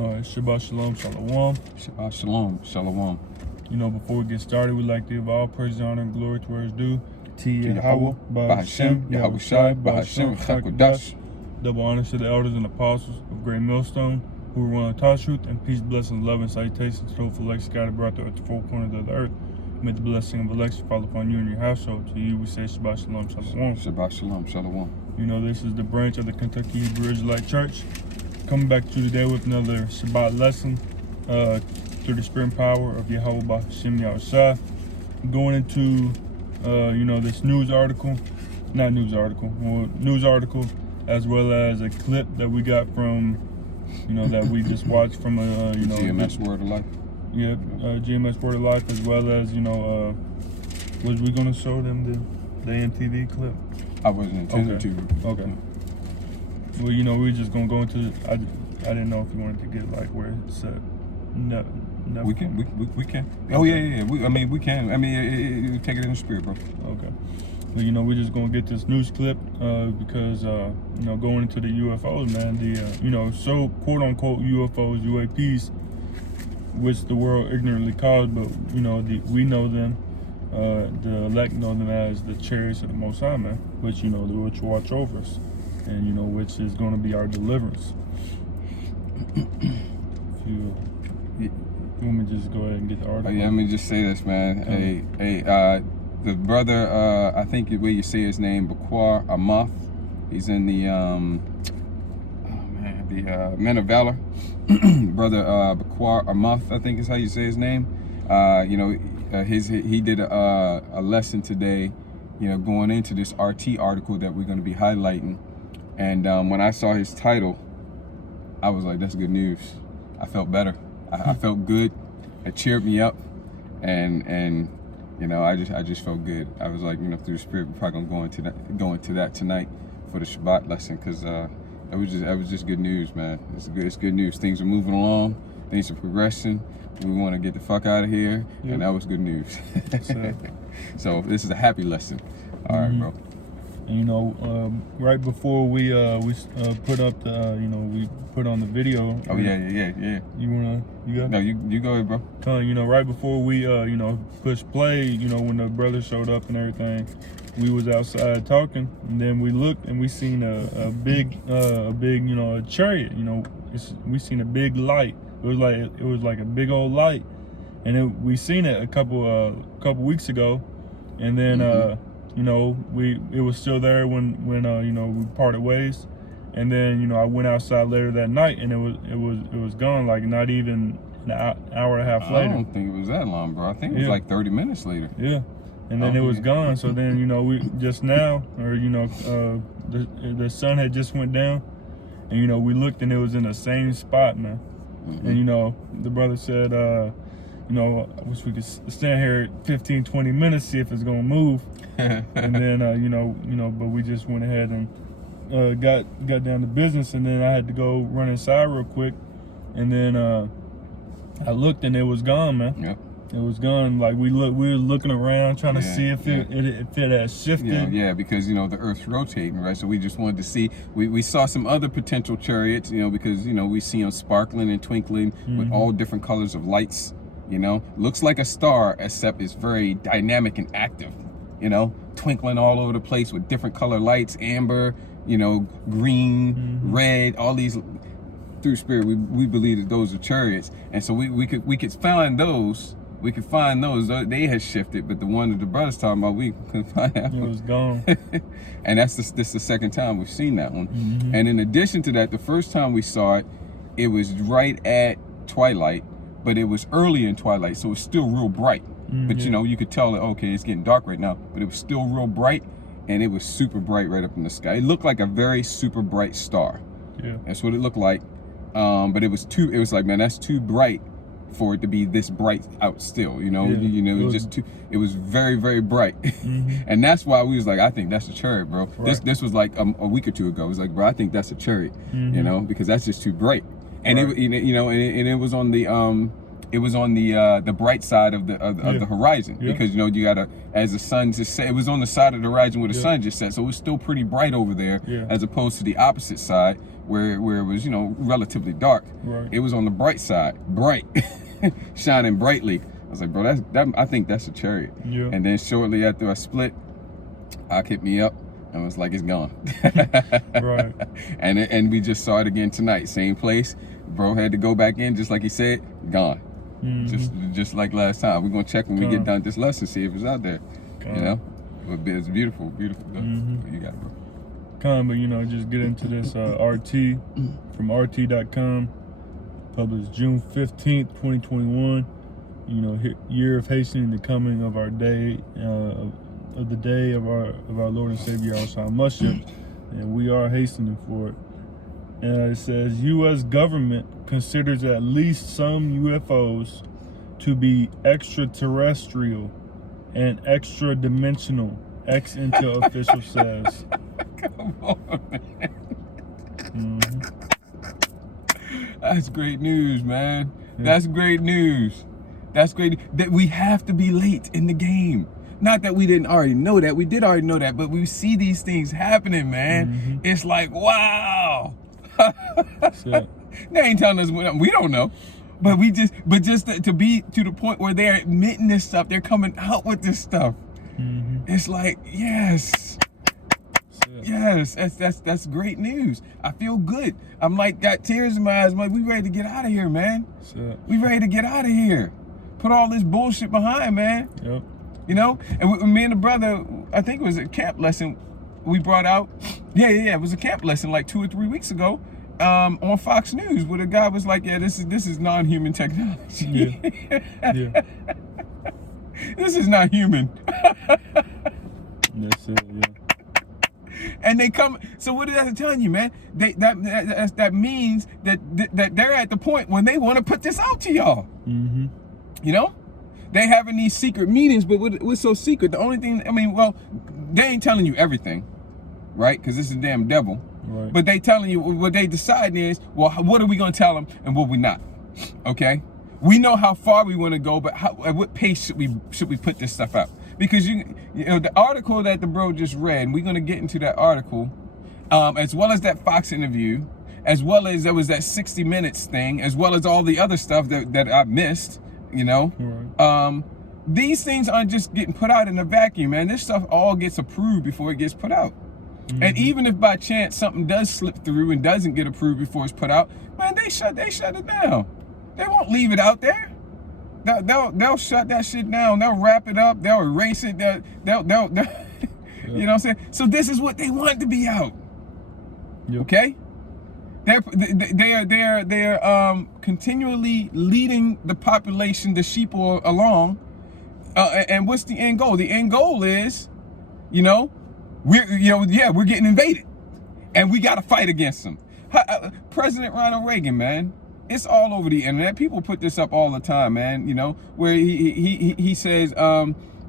Shabbat Shalom, Shalom. Shabbat Shalom, Shalom. You know, before we get started, we'd like to give all praise, honor, and glory to where it's due. To Yahweh, Bahashem, Yahweh Shai, Bahashem, Chakodash. Double honors to the elders and apostles of Great Millstone, who were on Tashrut, and peace, blessings, love, and salutations to the hopeful elect scattered abroad throughout the four corners of the earth. May the blessing of election fall upon you and your household. To you we say Shabbat Shalom, Shalom. Shabbat Shalom, Shalom. You know, this is the branch of the Kentucky Hebrew Israelite Church. Coming back to you today with another Shabbat lesson through the spirit and power of Yahweh Bahashem Yahweh Shai. Going into, this news article, as well as a clip that we got from, that we just watched from, GMS Word of Life. Yeah, GMS Word of Life, as well as, was we going to show them the MTV clip? I wasn't intending to. Okay. Well, we were just going to go into, I didn't know if you wanted to get like where it said, no. We can. Oh, yeah. We can. You take it in the spirit, bro. Okay. Well, we're just going to get this news clip because, going into the UFOs, man, so quote-unquote UFOs, UAPs, which the world ignorantly calls, but, we know them, the elect know them as the chariots of the Most High, man, which watch over us, and, which is going to be our deliverance. You want me to just go ahead and get the article? Yeah, let me just say this, man. The brother, I think the way you say his name, Bakwar Amath, he's in the Men of Valor. Brother Bakwar Amath, I think is how you say his name. He did a lesson today, going into this RT article that we're going to be highlighting. And when I saw his title, I was like, that's good news. I felt better. I felt good. It cheered me up, and I just felt good. I was like, through the spirit, we're probably gonna go into that tonight for the Shabbat lesson, because it was just good news, man. It's good news. Things are moving along. Things are progressing. We want to get the fuck out of here, and that was good news. So this is a happy lesson. All right, bro. And, right before we put up the, we put on the video. Oh, yeah. You got it? No, you go ahead, bro. Right before we, push play, when the brother showed up and everything, we was outside talking, and then we looked and we seen a big, chariot. We seen a big light. It was like a big old light, and we seen it a couple weeks ago, and then it was still there when we parted ways, and then I went outside later that night, and it was gone, like not even an hour and a half later. I don't think it was that long, bro. I think it was like 30 minutes later. Yeah, and then it was gone. So then we just now, or the sun had just went down, and we looked and it was in the same spot, man. And the brother said, I wish we could stand here 15-20 minutes, see if it's gonna move. And then but we just went ahead and got down to business, and then I had to go run inside real quick, and then I looked and it was gone, man. Yep. It was gone. Like we were looking around trying to see if it had shifted. Yeah, because the Earth's rotating, right? So we just wanted to see. We saw some other potential chariots, because we see them sparkling and twinkling with all different colors of lights. Looks like a star, except it's very dynamic and active. Twinkling all over the place with different color lights, amber, green, red, all these. Through spirit, we believe that those are chariots, and so we could find those. We could find those. They had shifted, but the one that the brother's talking about, we couldn't find out. It was gone. And this the second time we've seen that one. And in addition to that, the first time we saw it, it was right at twilight, but it was early in twilight, so it's still real bright. But you could tell that, okay, it's getting dark right now, but it was still real bright, and it was super bright right up in the sky. It looked like a very super bright star. Yeah, that's what it looked like. But it was like, man, that's too bright for it to be this bright out still. It was just too. It was very, very bright, and that's why we was like, I think that's a chariot, bro. Right. This was like a week or two ago. It was like, bro, I think that's a chariot, because that's just too bright. And it and it was on the it was on the bright side of the horizon, because you know you gotta, as the sun just set, it was on the side of the horizon where the sun just set, so it was still pretty bright over there, as opposed to the opposite side where it was, you know, relatively dark. It was on the bright side, bright, shining brightly. I was like, bro, I think that's a chariot. And then shortly after I split, Ak hit me up and was like, it's gone. And we just saw it again tonight, same place. Bro had to go back in, just like he said, gone. Just like last time. We're gonna check when we get done this lesson, see if it's out there. You know, it's beautiful, beautiful. You got it, bro. But you know, just get into this RT from RT.com, published June 15th, 2021. You know, year of hastening the coming of our day, of the day of our Lord and Savior Yahshua Mashiach, and we are hastening for it. And it says, U.S. government considers at least some UFOs to be extraterrestrial and extra-dimensional. Ex-Intel official says. Come on, man. That's great news, man. That's great news. That's great. That we have to be late in the game. Not that we didn't already know that. We did already know that, but we see these things happening, man. It's like, wow. They ain't telling us we don't know. But just to be to the point where they're admitting this stuff, they're coming out with this stuff. It's like, yes. Yes, that's great news. I feel good. I'm like, got tears in my eyes. I'm like, we ready to get out of here, man. We ready to get out of here. Put all this bullshit behind, man. You know? And me and the brother, I think it was a camp lesson we brought out. It was a camp lesson like 2 or 3 weeks ago, on Fox News, where the guy was like, yeah, this is non-human technology. This is not human. That's it, And they come. So what is that telling you, man? That means that they're at the point when they want to put this out to y'all. You know, they having these secret meetings, but what's so secret? The only thing, I mean, well, they ain't telling you everything, right? Because this is the damn devil. But they telling you what they decide is, well, what are we gonna tell them and what we not? Okay, we know how far we want to go, but at what pace should we put this stuff out? Because you know the article that the bro just read, and we're gonna get into that article, as well as that Fox interview, as well as there was that 60 Minutes thing, as well as all the other stuff that I missed. You know, these things aren't just getting put out in a vacuum, man. This stuff all gets approved before it gets put out. And even if by chance something does slip through and doesn't get approved before it's put out, man, they shut it down. They won't leave it out there. They'll shut that shit down. They'll wrap it up. They'll erase it. They'll you know what I'm saying? So this is what they want to be out. Okay? They're continually leading the population, the sheep along. And what's the end goal? The end goal is, you know, we're getting invaded, and we got to fight against them. President Ronald Reagan, man, it's all over the internet. People put this up all the time, man. You know, where he says,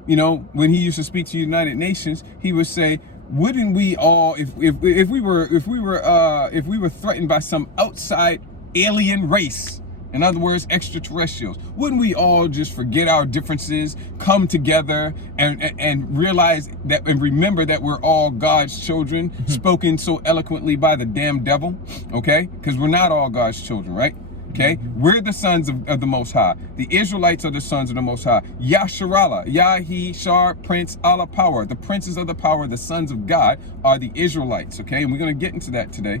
you know, when he used to speak to the United Nations, he would say, wouldn't we all, if we were threatened by some outside alien race, in other words, extraterrestrials, wouldn't we all just forget our differences, come together, and realize that, and remember that we're all God's children, spoken so eloquently by the damn devil, okay? Because we're not all God's children, right? Okay, we're the sons of the Most High. The Israelites are the sons of the Most High. Yasharallah, Yahi, Shar, Prince, Allah, power. The princes of the power, the sons of God, are the Israelites. Okay, and we're gonna get into that tonight,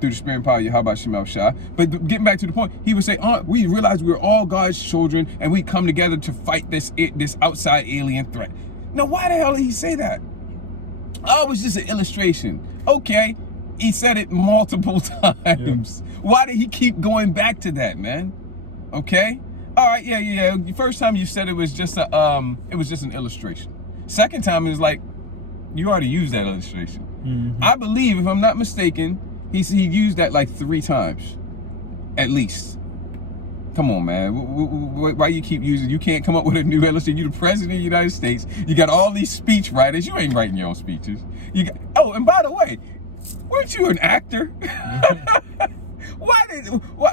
through the Spirit and power of Yahweh Shemal Shah. But getting back to the point, he would say, we realize we're all God's children, and we come together to fight this outside alien threat. Now, why the hell did he say that? Oh, it was just an illustration. Okay. He said it multiple times. Why did he keep going back to that, man? Okay. All right. Yeah. The first time you said it was just an illustration. Second time it was like, you already used that illustration. I believe, if I'm not mistaken, he used that like 3 times, at least. Come on, man. Why you keep using? You can't come up with a new illustration. You the president of the United States. You got all these speech writers. You ain't writing your own speeches. And by the way, weren't you an actor?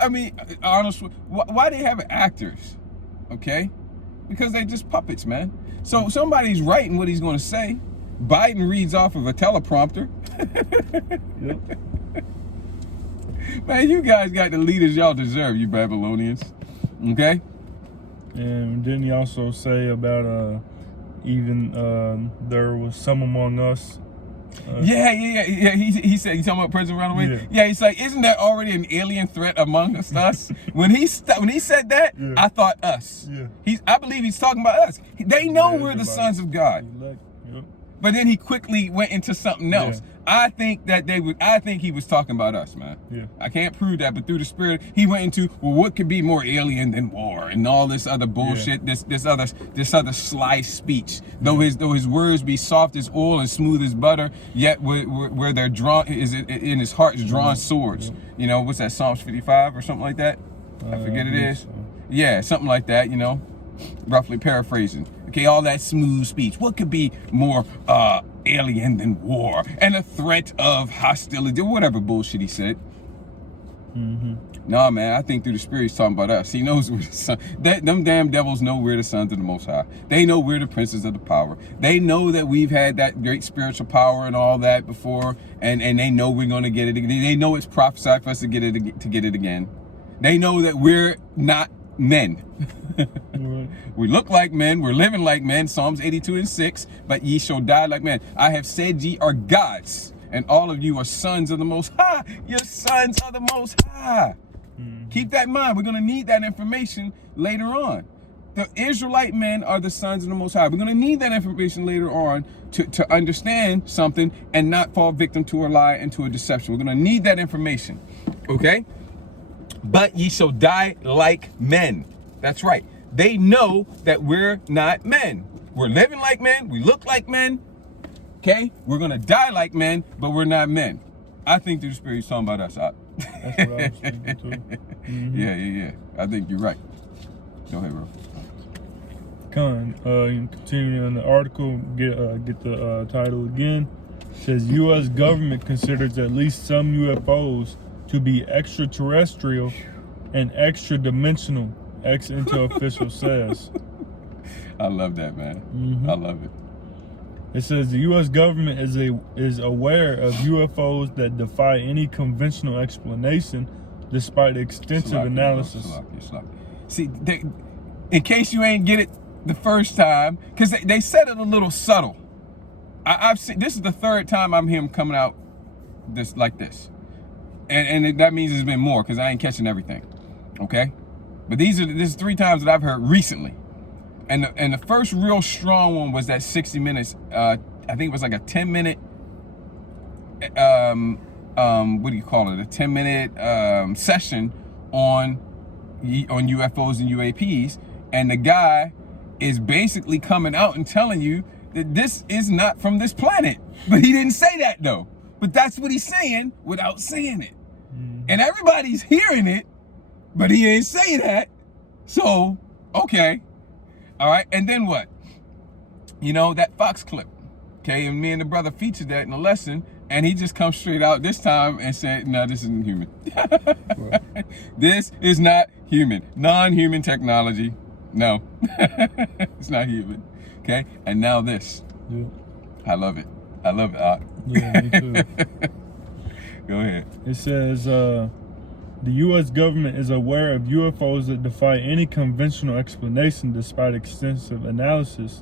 I mean, Arnold, why they have actors? Okay, because they're just puppets, man. So somebody's writing what he's going to say. Biden reads off of a teleprompter. Yep. Man, you guys got the leaders y'all deserve, you Babylonians. Okay? And didn't he also say about even there was some among us? Yeah. He said, he's talking about President Ronald. Yeah, he's like, isn't there already an alien threat amongst us? when he said that, I thought us. Yeah. I believe he's talking about us. They know we're the sons of God. Yep. But then he quickly went into something else. Yeah. I think he was talking about us, man. Yeah. I can't prove that, but through the Spirit, he went into, well, what could be more alien than war and all this other bullshit, this other sly speech. Though his words be soft as oil and smooth as butter, yet where they're drawn is in his heart's drawn swords. You know, what's that, Psalms 55 or something like that? I forget it is. So. Yeah, something like that, you know, roughly paraphrasing. Okay, all that smooth speech. What could be more alien than war and a threat of hostility, whatever bullshit he said. Nah, man, I think through the Spirit he's talking about us. He knows we're the son. Them damn devils know we're the sons of the Most High. They know we're the princes of the power. They know that we've had that great spiritual power and all that before, and they know we're going to get it. They know it's prophesied for us to get it again. They know that we're not men. We look like men, we're living like men, Psalms 82:6, but ye shall die like men. I have said ye are gods, and all of you are sons of the Most High. You're sons of the Most High. Keep that in mind. We're going to need that information later on. The Israelite men are the sons of the Most High. We're going to need that information later on to understand something and not fall victim to a lie and to a deception. We're going to need that information, okay? But ye shall die like men. That's right. They know that we're not men. We're living like men. We look like men. Okay? We're going to die like men, but we're not men. I think through the Spirit he's talking about us. That's what I was thinking too. Yeah. I think you're right. Go ahead, bro. Continuing on the article, get the title again. It says U.S. government considers at least some UFOs to be extraterrestrial and extra-dimensional, ex-intel official says. I love that, man. I love it. It says the U.S. government is aware of UFOs that defy any conventional explanation, despite extensive analysis. See, in case you ain't get it the first time, because they said it a little subtle. I've seen, this is the third time I'm hearing him coming out like this. And that means there's been more because I ain't catching everything, okay? But this is 3 times that I've heard recently, and the first real strong one was that 60 minutes. I think it was like a 10-minute. What do you call it? A 10-minute session on UFOs and UAPs, and the guy is basically coming out and telling you that this is not from this planet. But he didn't say that though. But that's what he's saying without saying it. And everybody's hearing it, but he ain't saying that. So, okay. All right. And then what? You know, that Fox clip. Okay. And me and the brother featured that in the lesson. And he just comes straight out this time and said, no, this isn't human. This is not human. Non-human technology. No. It's not human. Okay. And now this. Yeah. I love it. I love it. Yeah, me too. Go ahead. It says the U.S. government is aware of UFOs that defy any conventional explanation despite extensive analysis.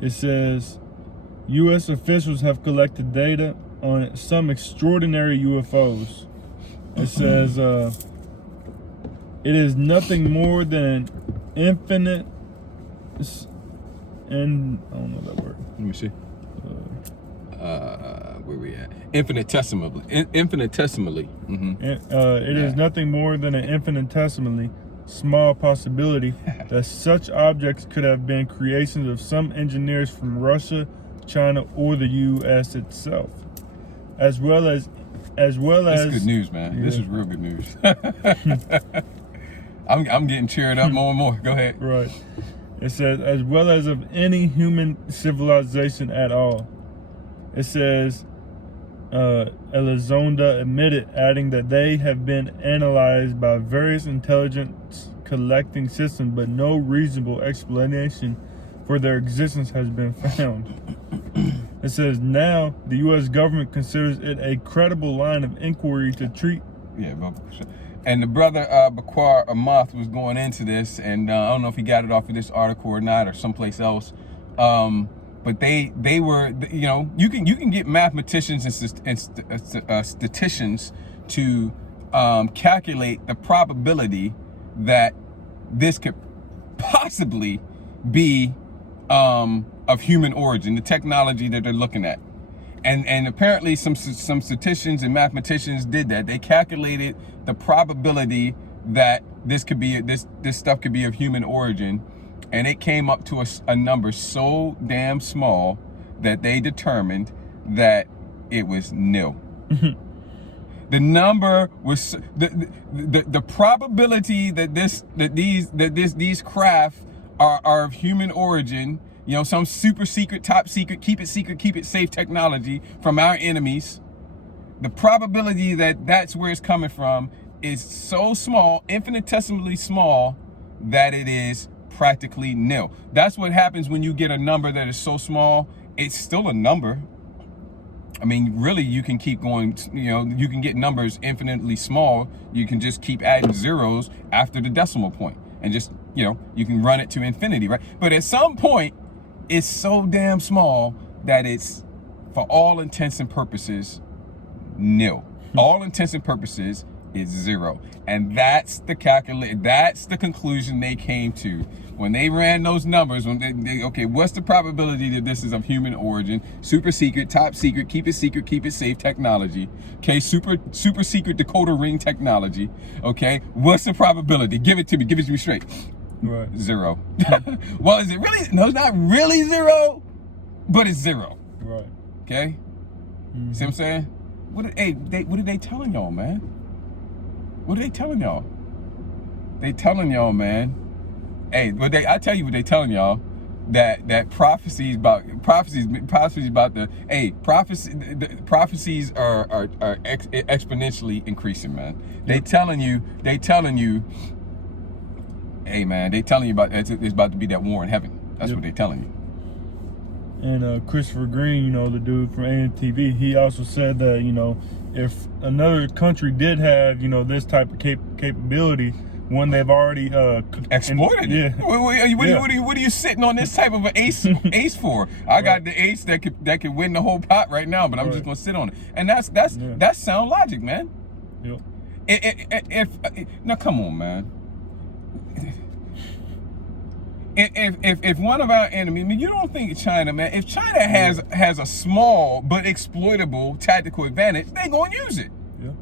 It says U.S. officials have collected data on some extraordinary UFOs. It says it is nothing more than infinite, and I don't know that word. Let me see. Where we at? Infinitesimally. Infinitesimally. It is nothing more than an infinitesimally small possibility that such objects could have been creations of some engineers from Russia, China, or the U.S. itself, as well as. That's good news, man. Yeah. This is real good news. I'm getting cheered up more and more. Go ahead. Right. It says, as well as of any human civilization at all. It says, Elizondo admitted, adding that they have been analyzed by various intelligence collecting systems, but no reasonable explanation for their existence has been found. It says now the U.S. government considers it a credible line of inquiry to treat. Yeah, and the brother Bakwar Amath was going into this, and I don't know if he got it off of this article or not, or someplace else. But they were, you know, you can get mathematicians and statisticians to calculate the probability that this could possibly be of human origin, the technology that they're looking at. And apparently some statisticians and mathematicians did that. They calculated the probability that this stuff could be of human origin, and it came up to a number so damn small that they determined that it was nil. The number was the probability that these craft are of human origin, you know, some super secret, top secret, keep it safe technology from our enemies. The probability that that's where it's coming from is so small, infinitesimally small, that it is practically nil. That's what happens when you get a number that is so small. It's still a number. I mean, really, you can keep going, you know, you can get numbers infinitely small. You can just keep adding zeros after the decimal point and just, you know, you can run it to infinity, right? But at some point, it's so damn small that it's, for all intents and purposes, nil. All intents and purposes, it's zero. And that's the conclusion they came to when they ran those numbers. When they okay, what's the probability that this is of human origin? Super secret, top secret, keep it safe technology. Okay, super secret decoder ring technology. Okay, what's the probability? Give it to me straight. Right. Zero. Well, is it really? No, it's not really zero, but it's zero. Right. Okay. Mm-hmm. See what I'm saying? What are they telling y'all, man? What are they telling y'all? They telling y'all, man. Hey, I tell you what they telling y'all, that prophecies about the prophecies are exponentially increasing, man. They telling you, hey man, they telling you about it's about to be that war in heaven. That's what they telling you. And Christopher Green, you know, the dude from AMTV, he also said that, you know, if another country did have, you know, this type of capability, one they've already exploited. Yeah. What are you sitting on this type of an ace for? I got the ace that could win the whole pot right now, but I'm just gonna sit on it. And that's sound logic, man. Yep. Now come on, man. If one of our enemies, I mean, you don't think China, man, if China has a small but exploitable tactical advantage, they gonna use it. Yeah.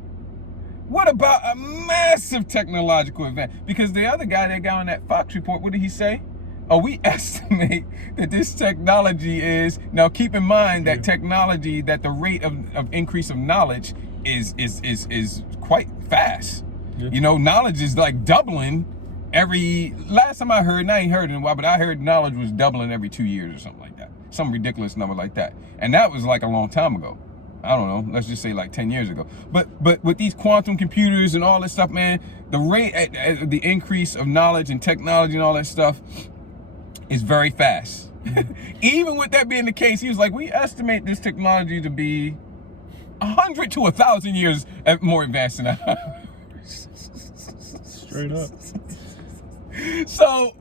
What about a massive technological advantage? Because the other guy that got on that Fox report, what did he say? Oh, we estimate that this technology is, now keep in mind that technology, that the rate of increase of knowledge is quite fast. Yeah. You know, knowledge is like doubling last time I heard, and I ain't heard it in a while, but I heard knowledge was doubling every 2 years or something like that. Some ridiculous number like that. And that was like a long time ago. I don't know, let's just say like 10 years ago. But with these quantum computers and all this stuff, man, the rate at the increase of knowledge and technology and all that stuff is very fast. Even with that being the case, he was like, we estimate this technology to be 100 to 1,000 years more advanced than ours. Straight up. So,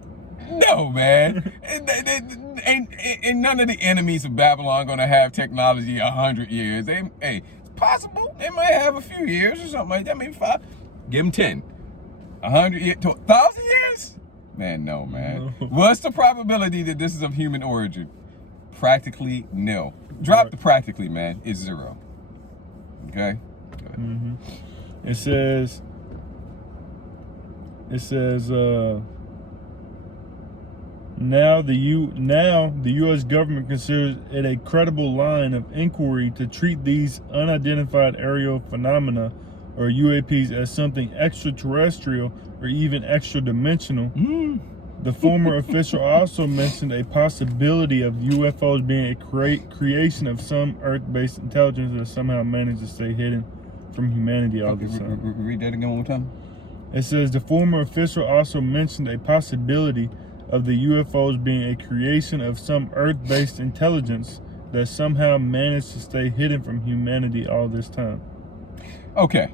no, man. And none of the enemies of Babylon gonna have technology 100 years. Hey, it's possible. They might have a few years or something like that, maybe 5. Give them 10. 100 years to 1,000 years? Man, no, man. No. What's the probability that this is of human origin? Practically nil. Drop the practically, man. It's zero. Okay? Mm-hmm. It says now the U.S. government considers it a credible line of inquiry to treat these unidentified aerial phenomena, or UAPs, as something extraterrestrial or even extra dimensional. The former official also mentioned a possibility of UFOs being a creation of some Earth-based intelligence that somehow managed to stay hidden from humanity all this time. Read that again one more time. It says the former official also mentioned a possibility of the UFOs being a creation of some Earth-based intelligence that somehow managed to stay hidden from humanity all this time. Okay.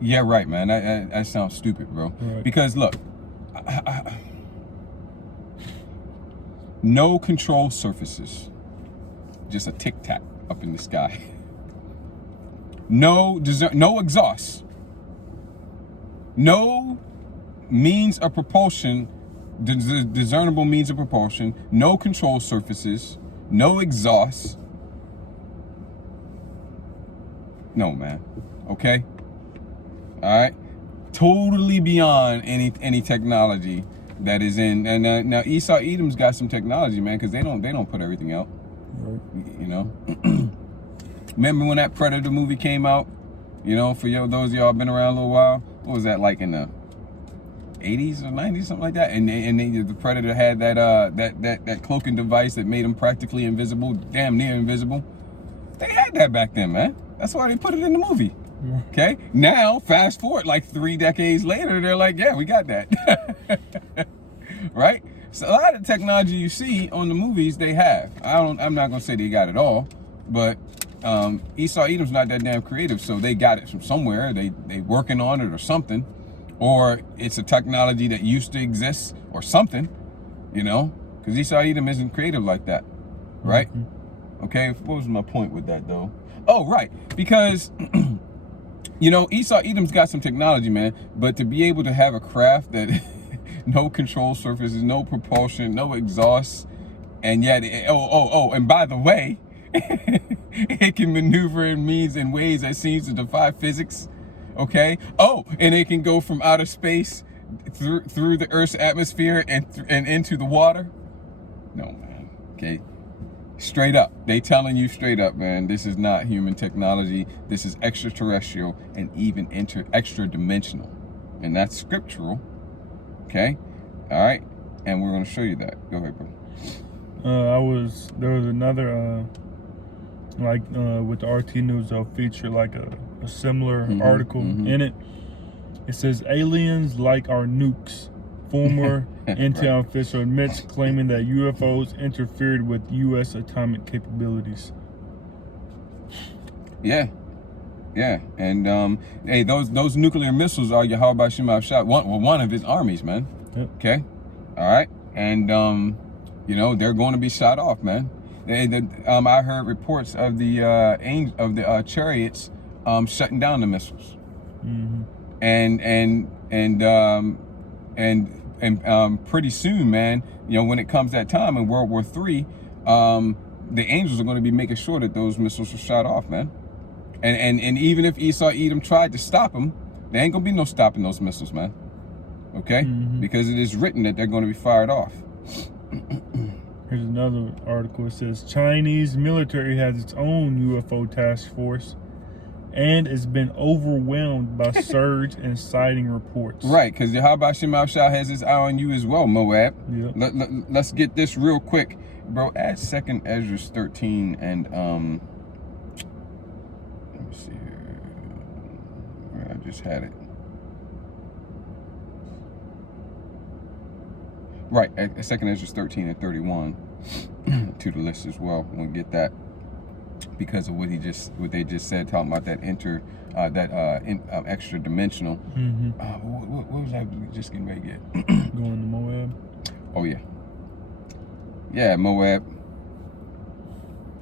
Yeah, right, man. That sounds stupid, bro. Right. Because look, no control surfaces, just a tic-tac up in the sky. No exhaust. No means of propulsion, discernible means of propulsion. No control surfaces. No exhaust. No, man. Okay. All right. Totally beyond any technology that is in. And now Esau Edom's got some technology, man, because they don't put everything out. Right. You know. Remember when that Predator movie came out? You know, for those of y'all been around a little while. What was that, like in the 80s or 90s, something like that? And the Predator had that cloaking device that made him practically invisible, damn near invisible. They had that back then, man. That's why they put it in the movie. Yeah. Okay. Now, fast forward like 3 decades later, they're like, yeah, we got that. Right? So a lot of technology you see on the movies, they have. I'm not gonna say they got it all, but Esau Edom's not that damn creative, so they got it from somewhere. They working on it or something, or it's a technology that used to exist or something, you know, because Esau Edom isn't creative like that, right? Mm-hmm. Okay, what was my point with that though? Oh, right, because you know, Esau Edom's got some technology, man, but to be able to have a craft that no control surfaces, no propulsion, no exhaust, and yet, and by the way, it can maneuver in means and ways that seems to defy physics. Okay. Oh, and it can go from outer space through the Earth's atmosphere and into the water. No, man. Okay. Straight up, they telling you straight up, man. This is not human technology. This is extraterrestrial and even extra dimensional, and that's scriptural. Okay. All right. And we're gonna show you that. Go ahead, bro. There was another. With the RT News, they'll feature like a similar article in it. It says aliens like our nukes. Former Intel official admits claiming that UFOs interfered with U.S. atomic capabilities. Yeah, and hey, those nuclear missiles are Yahweh Shema shot one of his armies, man. Yep. Okay, all right, and you know, they're going to be shot off, man. I heard reports of the chariots shutting down the missiles, and pretty soon, man, you know, when it comes that time in World War III, the angels are going to be making sure that those missiles are shot off, man. And even if Esau Edom tried to stop them, there ain't gonna be no stopping those missiles, man. Okay, because it is written that they're going to be fired off. Here's another article. It says Chinese military has its own UFO task force and has been overwhelmed by surge and sighting reports. Right, because Yahweh Shema Shah has his eye on you as well, Moab. Yep. Let's get this real quick. Bro, add 2 Ezra 13 and let me see here. I just had it. Right, at 2 Ezra 13 and 31 to the list as well. We'll get that because of what they just said, talking about that extra dimensional. What was I just getting ready to get? Going to Moab. Oh yeah, Moab.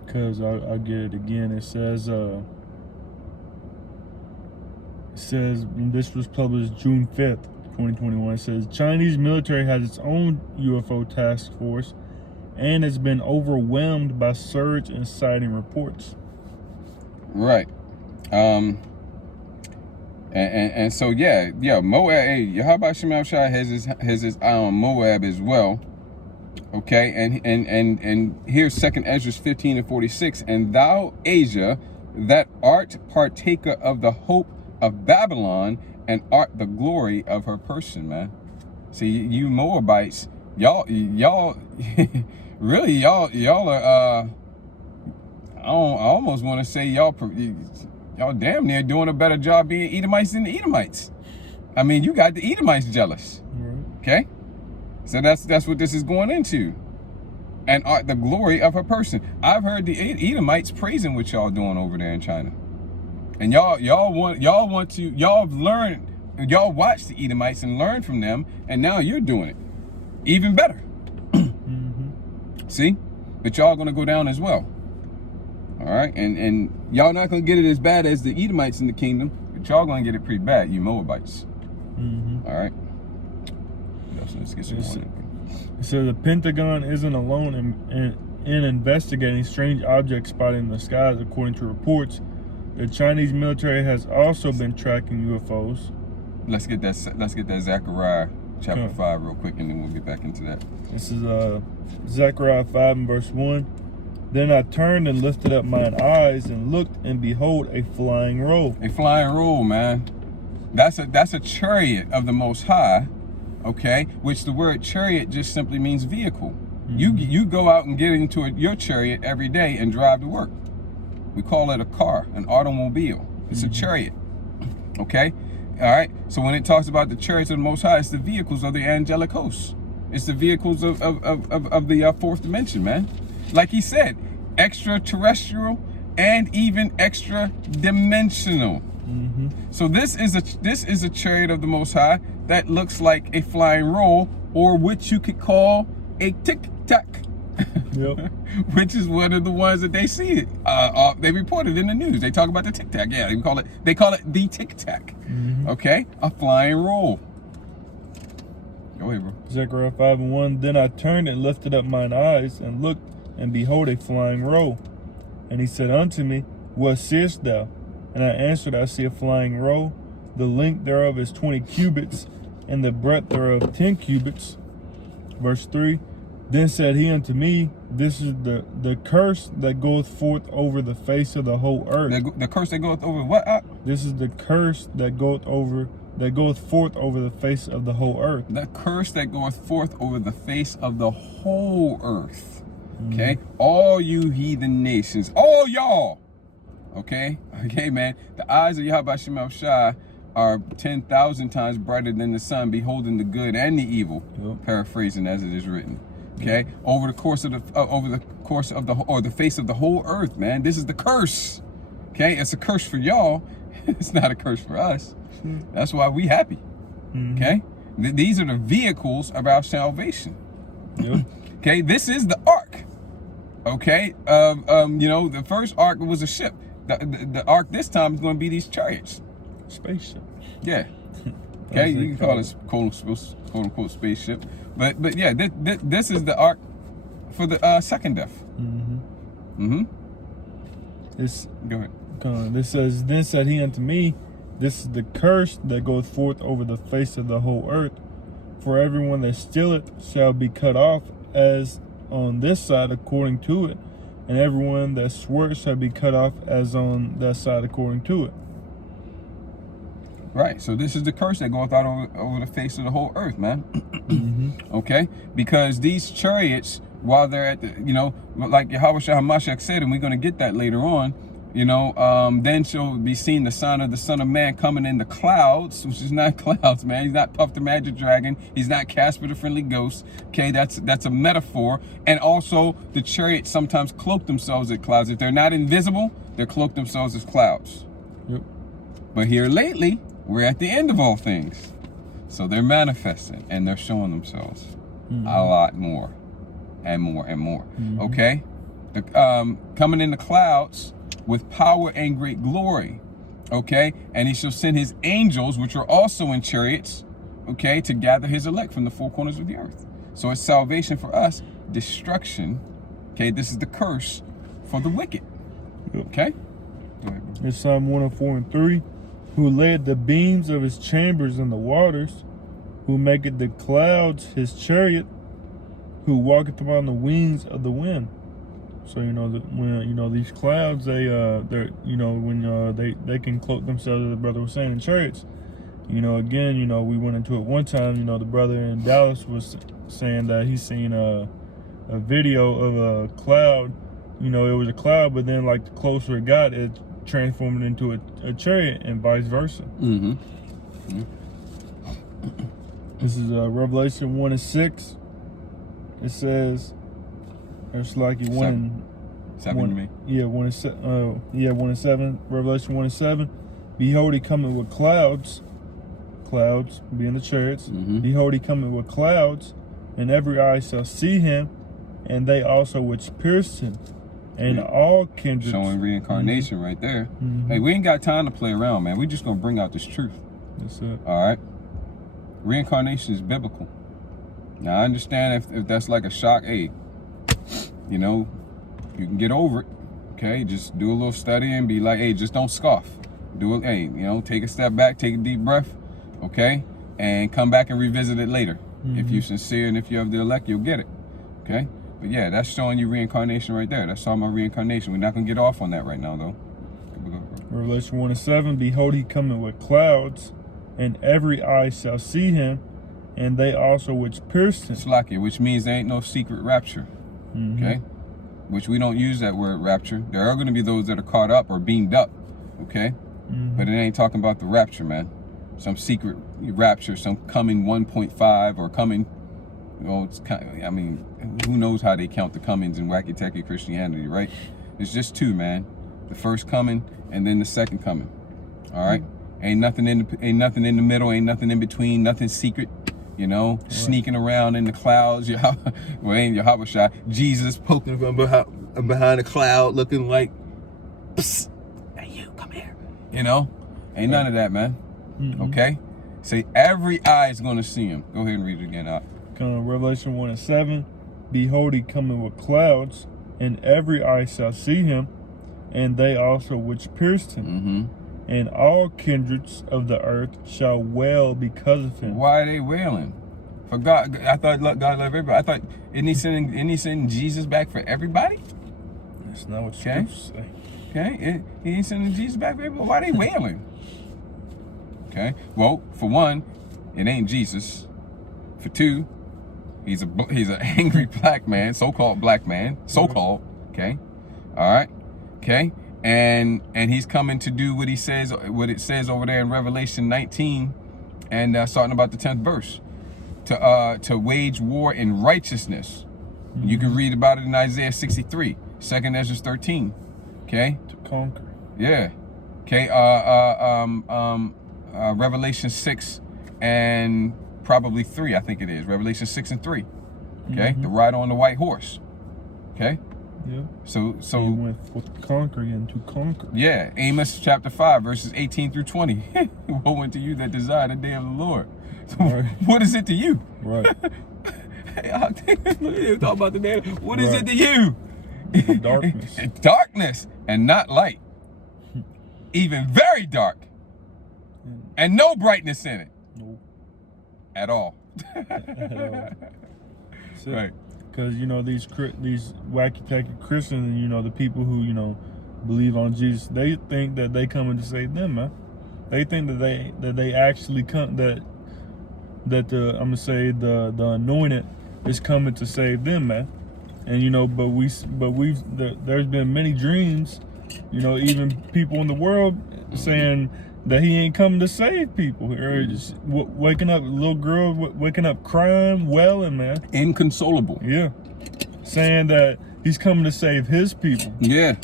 Because I'll get it again. It says and this was published June 5th. 2021. It says Chinese military has its own UFO task force and has been overwhelmed by surge and sighting reports. Right. And so Moab, Yahweh Shema Shai has his eye on Moab as well. Okay, and here's 2 Ezra 15 and 46. And thou, Asia, that art partaker of the hope of Babylon, and art the glory of her person, man. See, you Moabites, y'all, really, y'all are. I almost want to say y'all damn near doing a better job being Edomites than the Edomites. I mean, you got the Edomites jealous. Okay, so that's what this is going into, and the glory of a person. I've heard the Edomites praising what y'all doing over there in China, and y'all watch the Edomites and learn from them, and now you're doing it even better. See, but y'all gonna go down as well. All right, and y'all not gonna get it as bad as the Edomites in the kingdom, but y'all gonna get it pretty bad, you Moabites. All right. Let's get some more. So the Pentagon isn't alone in investigating strange objects spotted in the skies. According to reports, the Chinese military has also been tracking UFOs. Let's get that Zechariah chapter 5 real quick, and then we'll get back into that. This is Zechariah 5 and verse 1. Then I turned and lifted up mine eyes and looked, and behold, a flying roll. A flying roll, man. That's a chariot of the Most High, okay? Which the word chariot just simply means vehicle. You go out and get into your chariot every day and drive to work. We call it a car, an automobile. It's a chariot, okay? All right. So when it talks about the chariots of the Most High, it's the vehicles of the angelic hosts. It's the vehicles of the fourth dimension, man. Like he said, extraterrestrial and even extra dimensional. So this is a chariot of the Most High that looks like a flying roll, or what you could call a tic-tac. Yep. Which is one of the ones that they see. They reported in the news. They talk about the tic-tac. Yeah, they call it the tic-tac. Okay, a flying roll. Go ahead, bro. Zechariah 5 and 1. Then I turned and lifted up mine eyes and looked, and behold, a flying roll. And he said unto me, What seest thou? And I answered, I see a flying roll. The length thereof is 20 cubits, and the breadth thereof 10 cubits. Verse 3. Then said he unto me, This is the curse that goeth forth over the face of the whole earth. The curse that goeth over what? This is the curse that goeth forth over the face of the whole earth. The curse that goeth forth over the face of the whole earth. Okay? All you heathen nations. All y'all. Okay, man. The eyes of Yahweh Shem Shai are 10,000 times brighter than the sun, beholding the good and the evil. Paraphrasing as it is written. Okay, over the course of the face of the whole earth, man. This is the curse. Okay, it's a curse for y'all. It's not a curse for us. That's why we happy. Okay, these are the vehicles of our salvation. Okay, this is the ark. Okay, the first ark was a ship. The ark this time is going to be these chariots. Spaceship. Yeah. Okay, you can call it quote unquote spaceship. But yeah, this is the ark for the second death. Go ahead. This says, Then said he unto me, This is the curse that goeth forth over the face of the whole earth. For everyone that stealeth shall be cut off as on this side according to it, and everyone that sweareth shall be cut off as on that side according to it. Right, so this is the curse that goeth out over the face of the whole earth, man. Okay, because these chariots, while they're at the, like Yahweh Shah HaMashiach said, and we're going to get that later on, then shall be seen the sign of the Son of Man coming in the clouds, which is not clouds, man. He's not Puff the Magic Dragon. He's not Casper the Friendly Ghost. Okay, that's a metaphor. And also, the chariots sometimes cloak themselves as clouds. If they're not invisible, they cloak themselves as clouds. But here lately, we're at the end of all things. So they're manifesting and they're showing themselves a lot more and more and more. Okay? Coming in the clouds with power and great glory. Okay? And he shall send his angels, which are also in chariots, okay, to gather his elect from the four corners of the earth. So it's salvation for us, destruction. Okay? This is the curse for the wicked. Okay? It's Psalm 104 and 3. Who laid the beams of his chambers in the waters, who maketh the clouds his chariot, who walketh upon the wings of the wind. So when these clouds, they can cloak themselves, as the brother was saying, in chariots. You know, again, you know, we went into it one time. You know, the brother in Dallas was saying that he seen a video of a cloud. You know, it was a cloud, but then like the closer it got, it transformed into a chariot, and vice versa. Mm-hmm. Mm-hmm. This is Revelation 1:6. It says, it's like you 7 to me. Yeah, 1:7. Revelation 1:7. Behold, he cometh with clouds being the chariots. Mm-hmm. Behold, he cometh with clouds, and every eye shall see him, and they also which pierced him, and all kindreds. Showing reincarnation right there. Mm-hmm. Hey, we ain't got time to play around, man. We just gonna bring out this truth. That's it. All right. Reincarnation is biblical. Now I understand if that's like a shock. Hey, you know, you can get over it. Okay, just do a little study and be like, hey, just don't scoff. Do it. Hey, you know, take a step back, take a deep breath. Okay, and come back and revisit it later. Mm-hmm. If you're sincere and if you're of the elect, you'll get it. Okay, but yeah, that's showing you reincarnation right there. That's talking about reincarnation. We're not gonna get off on that right now, though. Revelation 1:7. Behold, he cometh with clouds, and every eye shall see him, and they also which pierced him. Slakia, which means there ain't no secret rapture. Mm-hmm. Okay, which we don't use that word rapture. There are going to be those that are caught up or beamed up. Okay, Mm-hmm. but it ain't talking about the rapture, man. Some secret rapture, some coming 1.5 or coming. You know, it's kind of, I mean, who knows how they count the comings in wacky techie Christianity, right? It's just two, man. The first coming and then the second coming. All right. Ain't nothing in the middle. Ain't nothing in between. Nothing secret. You know, sneaking around in the clouds. Well, ain't Yahweh Shai. Jesus poking from behind a cloud, looking like, psst, hey, you come here. You know, ain't none of that, man. Mm-hmm. Okay. Say every eye is going to see him. Go ahead and read it again. Revelation 1:7. Behold, he cometh with clouds, and every eye shall see him, and they also which pierced him. Mm-hmm. And all kindreds of the earth shall wail because of him. Why are they wailing? For God, I thought God loved everybody. I thought, isn't he sending Jesus back for everybody? That's not what scriptures say. Okay, he ain't sending Jesus back for everybody. Why are they wailing? Okay, well, for one, it ain't Jesus. For two, he's an angry black man, so-called black man, so-called. Okay, all right, okay. And he's coming to do what it says over there in Revelation 19, and starting about the 10th verse, to wage war in righteousness. Mm-hmm. You can read about it in Isaiah 63, 2nd Ezra 13. Okay. To conquer. Yeah. Okay. Revelation 6 and probably 3, I think it is. Revelation 6 and 3. Okay. Mm-hmm. The ride on the white horse. Okay. Yeah. So he went with conquering and to conquer. Yeah, Amos chapter 5, verses 18 through 20. Woe unto you that desire the day of the Lord. So right. What is it to you? Right. Talk about the day. What is it to you? Darkness. Darkness and not light. Even very dark. And no brightness in it. Nope. At all. Right. Because, you know, these wacky tacky Christians, you know, the people who, you know, believe on Jesus, they think that they coming to save them, man. They think that they actually come, that the, I'm gonna say the anointed is coming to save them, man. And, you know, there's been many dreams, you know, even people in the world saying that he ain't coming to save people. Or just waking up, little girl waking up crying, wailing, man. Inconsolable. Yeah. Saying that he's coming to save his people. Yeah.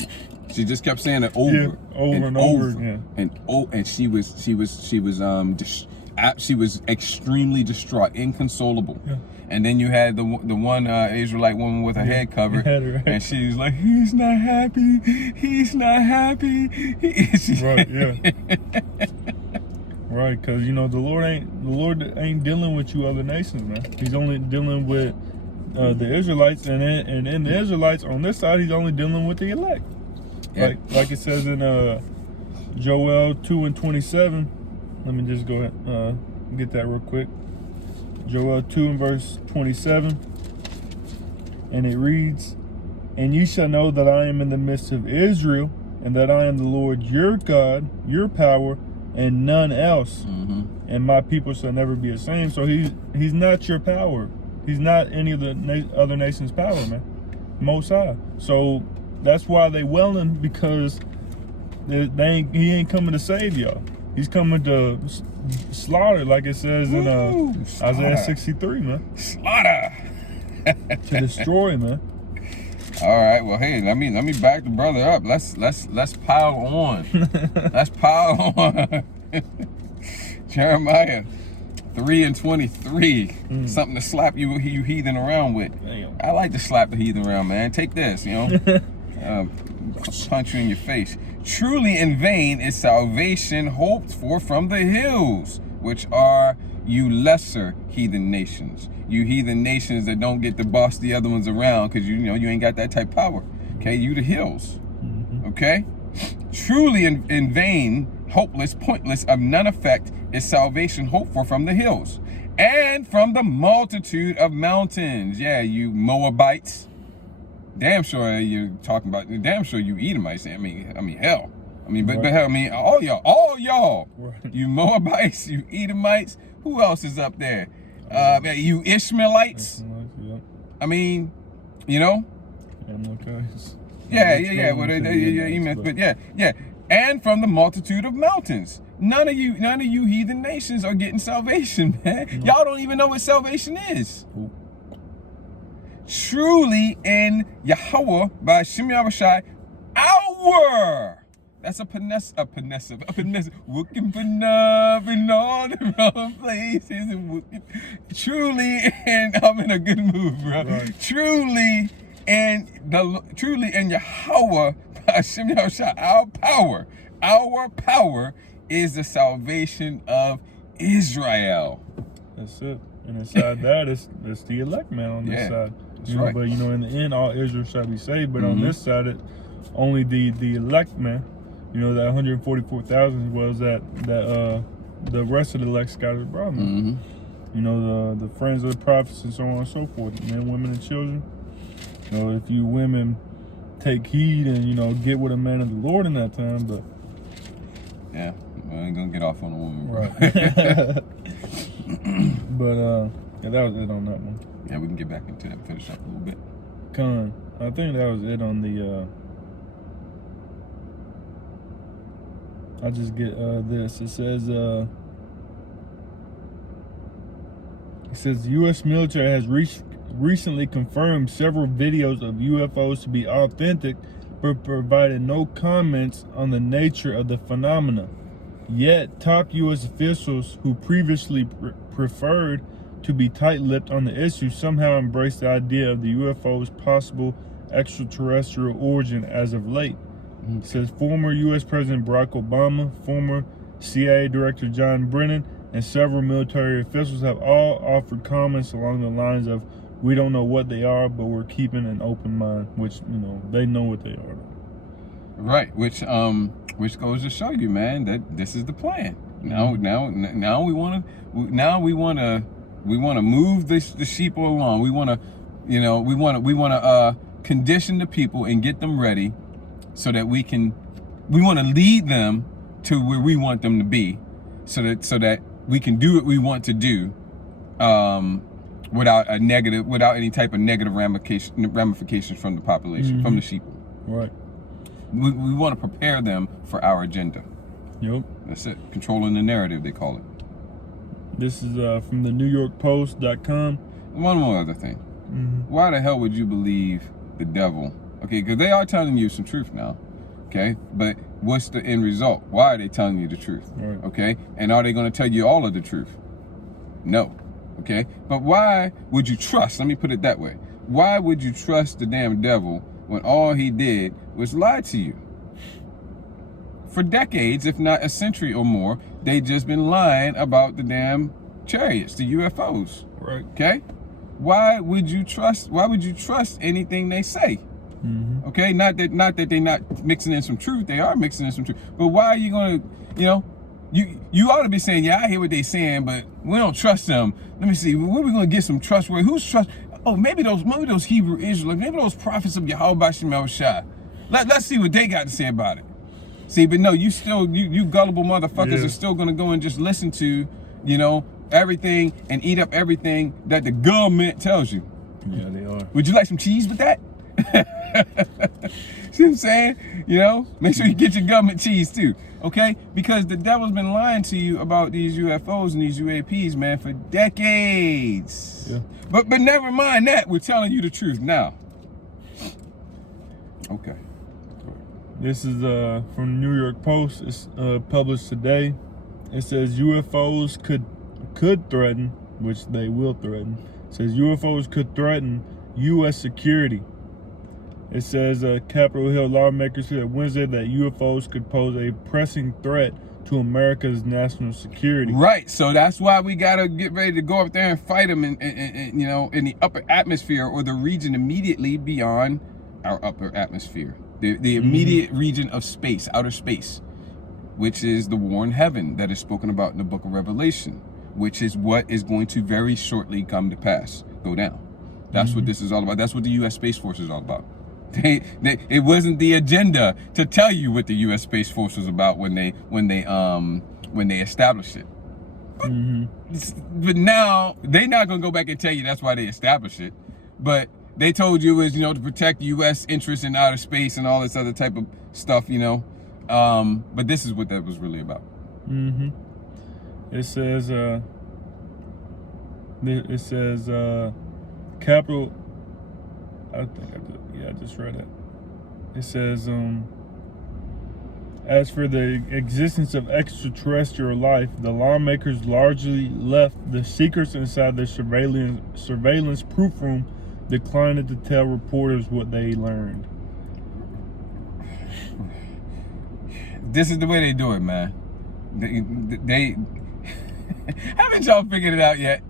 She just kept saying it over, over and over again. And she was extremely distraught, inconsolable. Yeah. And then you had the one Israelite woman with her head covered, right. And she was like, "He's not happy. He's not happy." Right. Yeah. Right, because you know the Lord ain't dealing with you other nations, man. He's only dealing with the Israelites, and in the Israelites on this side, he's only dealing with the elect. Yeah. Like it says in Joel 2:27. Let me just go ahead get that real quick. Joel 2 and verse 27, and it reads, "And ye shall know that I am in the midst of Israel, and that I am the Lord your God, your power, and none else. Mm-hmm. and my people shall never be ashamed. So he's not your power. He's not any of the other nations' power, man. Most High. So that's why they welling, because he ain't coming to save y'all. He's coming to slaughter, like it says in Isaiah 63, man. Slaughter. To destroy, man. All right. Well, hey, let me back the brother up. Let's pile on. Let's pile on. Jeremiah 3:23. Something to slap you heathen around with. Damn. I like to slap the heathen around, man. Take this, you know. Punch you in your face. Truly in vain is salvation hoped for from the hills, which are you lesser heathen nations. You heathen nations that don't get to boss the other ones around because you ain't got that type of power. Okay, you the hills. Okay? Truly in vain, hopeless, pointless, of none effect is salvation hoped for from the hills. And from the multitude of mountains. Yeah, you Moabites. Damn sure you're talking about, damn sure you Edomites. I mean, hell. But hell, all y'all. Right. You Moabites, you Edomites. Who else is up there? You Ishmaelites. Yep. I mean, you know. Amalekites. Yeah. But yeah. And from the multitude of mountains. None of you heathen nations are getting salvation, man. No. Y'all don't even know what salvation is. Ooh. Truly in Yahweh by Shem Yahushai, our. That's a finesse, looking for love in all the wrong places. And truly, and I'm in a good mood, bro. Right. Truly in Yahweh by Hashem Yahushua, our power is the salvation of Israel. That's it. And inside that, it's the elect man on this side. That's right. But in the end, all Israel shall be saved. But on this side, only the elect man. That 144,000 as well as that the rest of the elect scattered abroad. The friends of the prophets and so on and so forth, men, women, and children. If you women take heed and get with a man of the Lord in that time, but yeah, I ain't gonna get off on a woman, bro. Right. But that was it on that one. Yeah, we can get back into that and finish up a little bit. I think that was it on the. I'll just get this. It says the U.S. military has recently confirmed several videos of UFOs to be authentic, but provided no comments on the nature of the phenomena. Yet, top U.S. officials who previously preferred to be tight-lipped on the issue somehow embraced the idea of the UFO's possible extraterrestrial origin as of late. It says former U.S. President Barack Obama, former CIA Director John Brennan, and several military officials have all offered comments along the lines of, "We don't know what they are, but we're keeping an open mind," which they know what they are. Right, which goes to show you, man, that this is the plan. Now we want to move the sheep along. We want to condition the people and get them ready. So that we want to lead them to where we want them to be, so that we can do what we want to do, without any type of negative ramifications from the population, from the sheep. Right. We want to prepare them for our agenda. Yep. That's it. Controlling the narrative, they call it. This is from the NewYorkPost.com. One more other thing. Why the hell would you believe the devil? Okay, because they are telling you some truth now, okay? But what's the end result? Why are they telling you the truth, right. Okay? And are they going to tell you all of the truth? No, okay? But why would you trust, let me put it that way, why would you trust the damn devil when all he did was lie to you? For decades, if not a century or more, they just been lying about the damn chariots, the UFOs, right? Okay? Why would you trust anything they say? Okay, not that they're not mixing in some truth. They are mixing in some truth. But why are you gonna, you ought to be saying, yeah, I hear what they're saying, but we don't trust them. Let me see, where we gonna get some trustworthy? Who's trust? Oh, maybe those Hebrew Israelites, maybe those prophets of Yahweh Shem Yahushua. Let's see what they got to say about it. See, but no, you gullible motherfuckers are still gonna go and just listen to you know, everything and eat up everything that the government tells you. Yeah, they are. Would you like some cheese with that? See what I'm saying? You know, make sure you get your government cheese too, okay? Because the devil's been lying to you about these UFOs and these UAPs, man, for decades. Yeah. But never mind that. We're telling you the truth now. Okay. This is from New York Post. It's published today. It says UFOs could threaten, which they will threaten. It says UFOs could threaten U.S. security. It says Capitol Hill lawmakers said Wednesday that UFOs could pose a pressing threat to America's national security. Right, so that's why we gotta get ready to go up there and fight them, you know, in the upper atmosphere or the region immediately beyond our upper atmosphere, the immediate region of space, outer space, which is the war in heaven that is spoken about in the book of Revelation, which is what is going to very shortly come to pass, go down. That's what this is all about. That's what the U.S. Space Force is all about. It wasn't the agenda to tell you what the U.S. Space Force was about when they established it. But now they're not gonna go back and tell you that's why they established it. But they told you it was, you know, to protect U.S. interests in outer space and all this other type of stuff, you know. But this is what that was really about. It says Capital. I think I just read it. It says, as for the existence of extraterrestrial life, the lawmakers largely left the secrets inside the surveillance proof room, declining to tell reporters what they learned. This is the way they do it, man. They haven't y'all figured it out yet?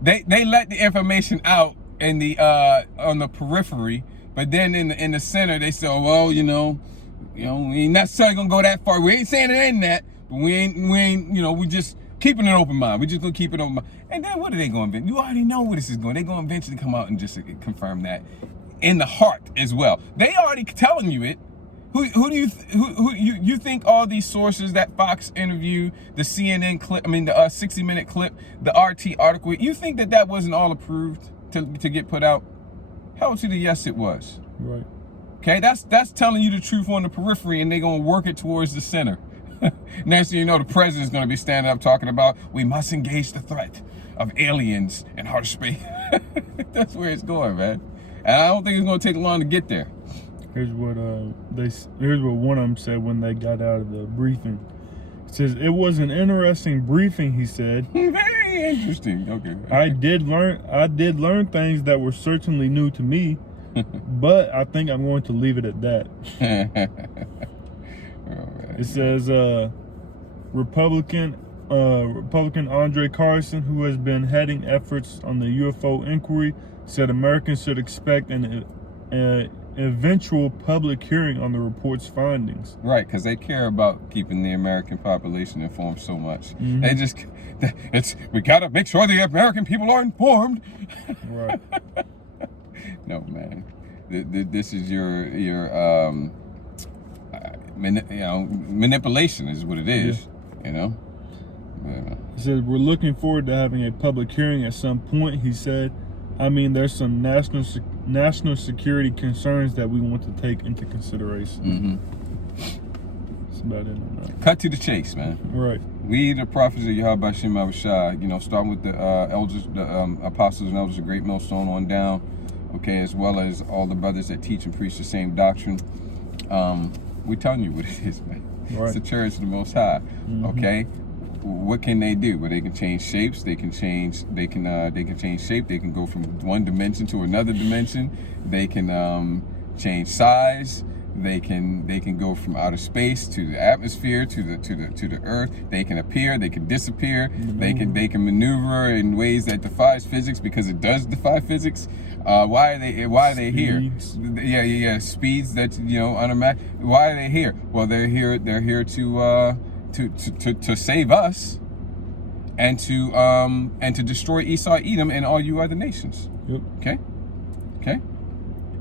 They let the information out in the on the periphery, but then in the center they say, oh, well, you know, we ain't necessarily gonna go that far. We ain't saying it ain't that, but we ain't, you know, we just keeping an open mind. We just gonna keep it open mind. And then what are they gonna invent? You already know where this is going. They're gonna eventually come out and just confirm that in the heart as well. They already telling you it. Who do you think all these sources, that Fox interview, the CNN clip, I mean the 60-minute clip, the RT article, you think that wasn't all approved to get put out? Hell to the yes, it was. Right. Okay, that's telling you the truth on the periphery, and they're gonna work it towards the center. Next thing you know, the president's gonna be standing up talking about we must engage the threat of aliens in outer space. That's where it's going, man. And I don't think it's gonna take long to get there. Here's what one of them said when they got out of the briefing. It says, it was an interesting briefing, he said. Very interesting. Okay. I did learn things that were certainly new to me, but I think I'm going to leave it at that. It says Republican Andre Carson, who has been heading efforts on the UFO inquiry, said Americans should expect an eventual public hearing on the report's findings. Right, because they care about keeping the American population informed so much. We gotta make sure the American people are informed. Right. No, man. This is your manipulation is what it is. Yeah. You know. Yeah. He said we're looking forward to having a public hearing at some point. He said, I mean, there's some national security concerns that we want to take into consideration. That's about it on that. Cut to the chase, man. Right. We, the prophets of Yahweh Shem Abishai, you know, starting with the elders, the apostles and elders of Great Millstone on down, okay, as well as all the brothers that teach and preach the same doctrine. We're telling you what it is, man. Right. It's the church of the Most High, okay? What can they do? Well, they can change shapes. They can change shape. They can go from one dimension to another dimension. They can change size. They can go from outer space to the atmosphere to the earth. They can appear. They can disappear. They can maneuver in ways that defies physics, because it does defy physics. Why are they here? Yeah. Speeds that, you know, unimaginable. Why are they here? Well, they're here to save us and to destroy Esau, Edom, and all you other nations. Yep. Okay.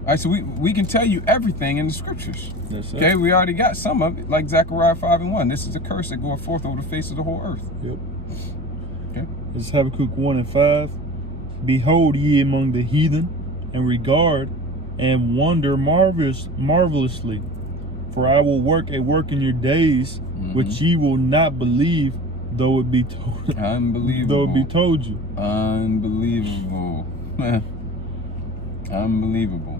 All right, so we can tell you everything in the scriptures. That's okay, it. we already got some of it, like Zechariah 5:1. This is a curse that goeth forth over the face of the whole earth. Yep. Okay. It's Habakkuk 1 and 5. Behold ye among the heathen, and regard and wonder marvelously. For I will work a work in your days, which ye will not believe, though it be told. Unbelievable. Though it be told you. Unbelievable. Unbelievable.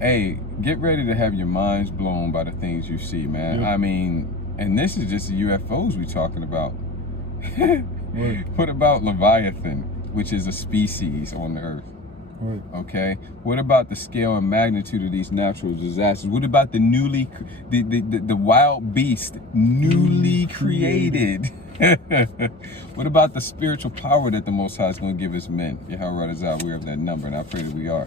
Hey, get ready to have your minds blown by the things you see, man. Yep. I mean, and this is just the UFOs we're talking about. Right. What about Leviathan, which is a species on the earth? Right. Okay. What about the scale and magnitude of these natural disasters? What about the the wild beast newly created? What about the spiritual power that the Most High is going to give us men? Yahweh is out. We're of that number, and I pray that we are.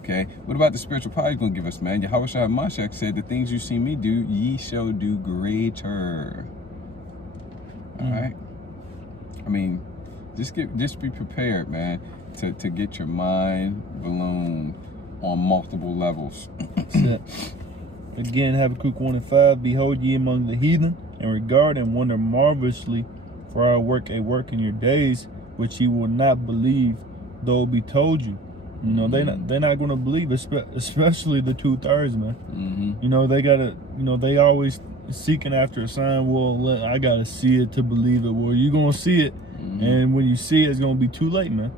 Okay. What about the spiritual power He's going to give us, man? Yahweh Mashiach said, "The things you see me do, ye shall do greater." All right. I mean, just be prepared, man, to get your mind blown on multiple levels. Again, Habakkuk 1 and 5. Behold ye among the heathen, and regard and wonder marvelously, for I work a work in your days, which ye will not believe, though it be told you. You know, they're not going to believe, especially the 2/3, man. You know, they gotta, you know, they always seeking after a sign. Well, I gotta see it to believe it. Well, you're gonna see it, and when you see it, it's gonna be too late, man.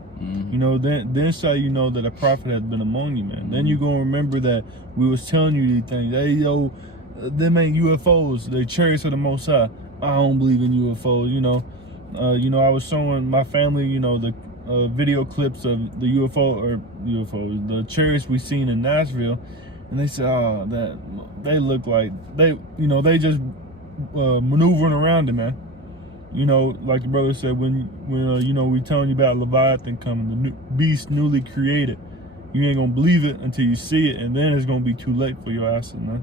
You know, then shall you know that a prophet has been among you, man. Then you're gonna remember that we was telling you these things. Hey, yo, them ain't UFOs. They chariots of the Most High. I don't believe in UFOs. You know, I was showing my family, you know, the video clips of the UFOs, the chariots we seen in Nashville, and they said, "Oh, that they look like they just maneuvering around it, man." You know, like the brother said, when you know, we telling you about Leviathan coming, the new beast newly created. You ain't gonna believe it until you see it, and then it's gonna be too late for your asses, man.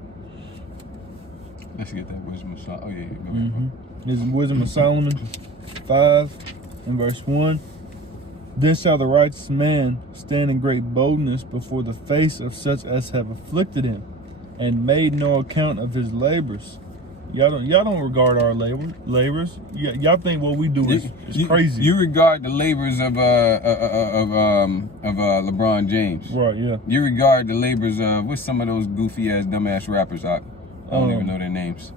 Let's get that wisdom of Solomon. Oh yeah. This is Wisdom of Solomon 5 and verse 1. Then shall the righteous man stand in great boldness before the face of such as have afflicted him, and made no account of his labors. Y'all don't regard our labors. Y'all think what we do is crazy. You regard the labors of LeBron James. Right, yeah. You regard the labors of what's some of those goofy ass dumbass rappers out? I don't even know their names.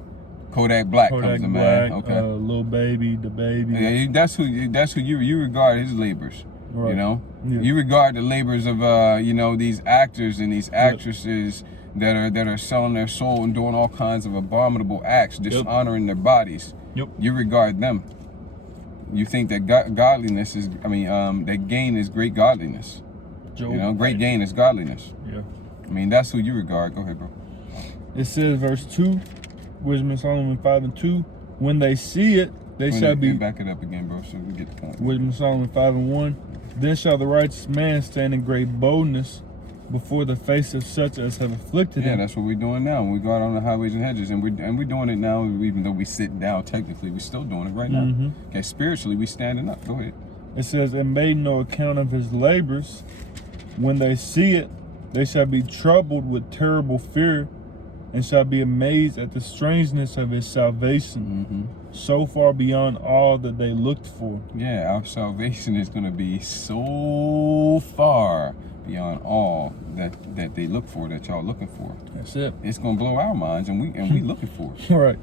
Kodak Black comes to mind. Okay. Lil Baby, the Baby. Yeah, that's who you regard his labors. Right. You know, Yeah. you regard the labors of you know, these actors and these actresses that are selling their soul and doing all kinds of abominable acts, dishonoring their bodies. Yep. You regard them. You think that godliness is, that gain is great godliness. Joe, you know, great gain is godliness. Yeah. I mean, that's who you regard. Go ahead, bro. It says, verse 2, Wisdom of Solomon 5 and 2. When they see it, they shall be. Back it up again, bro, so we get the point. Wisdom of Solomon 5 and 1. Then shall the righteous man stand in great boldness before the face of such as have afflicted him. Yeah, that's what we're doing now. When we go out on the highways and hedges, and we're doing it now, even though we sitting down technically, we're still doing it right now. Okay, spiritually, we standing up. Go ahead. It says, and made no account of his labors. When they see it, they shall be troubled with terrible fear, and shall be amazed at the strangeness of his salvation, so far beyond all that they looked for. Yeah, our salvation is going to be so far beyond all that they look for, that y'all looking for. That's it. It's going to blow our minds, and we looking for it. All right.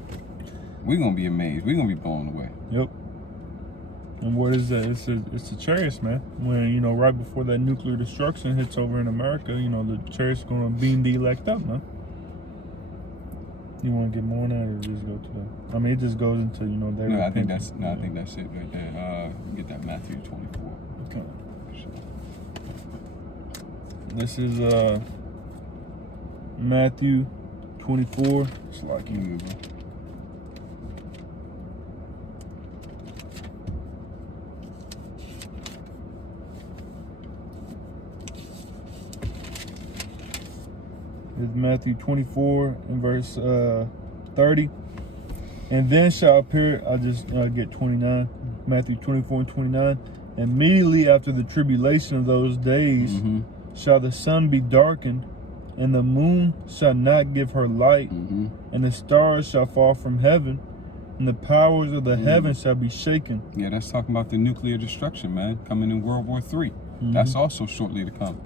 We're going to be amazed. We're going to be blown away. Yep. And what is that? It's the chariots, man. When, you know, right before that nuclear destruction hits over in America, you know, the chariots going to beam the elect up, man. You want to get more on that, or just go to that? I mean, it just goes into, you know, their I think that's it right there. Get that Matthew 24. Okay. This is Matthew 24. It's like you, bro. It's Matthew 24 and verse 30. And then shall appear, I just get 29. Matthew 24 and 29. Immediately after the tribulation of those days shall the sun be darkened, and the moon shall not give her light, and the stars shall fall from heaven, and the powers of the heavens shall be shaken. Yeah, that's talking about the nuclear destruction, man, coming in World War III. That's also shortly to come.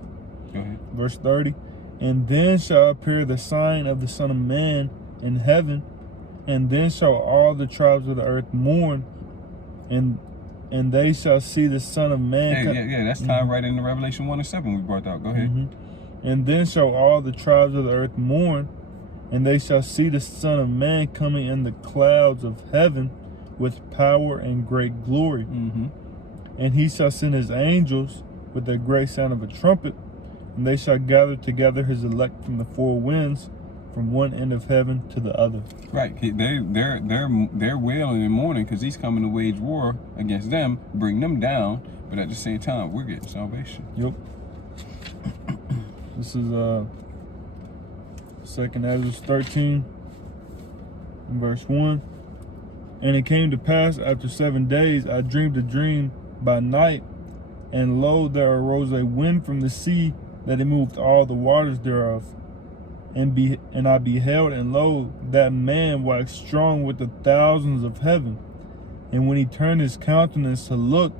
Go ahead. Verse 30. And then shall appear the sign of the Son of Man in heaven, and then shall all the tribes of the earth mourn, and they shall see the Son of Man. Yeah, that's tied right into Revelation 1:7 we brought out. Go ahead. And then shall all the tribes of the earth mourn, and they shall see the Son of Man coming in the clouds of heaven with power and great glory. And he shall send his angels with a great sound of a trumpet, and they shall gather together his elect from the four winds, from one end of heaven to the other. Right, they're wailing and mourning because he's coming to wage war against them, bring them down. But at the same time, we're getting salvation. Yep. This is 2nd Ezra 13, verse 1. And it came to pass after 7 days, I dreamed a dream by night, and lo, there arose a wind from the sea, that it moved all the waters thereof. And I beheld, and lo, that man waxed strong with the thousands of heaven. And when he turned his countenance to look,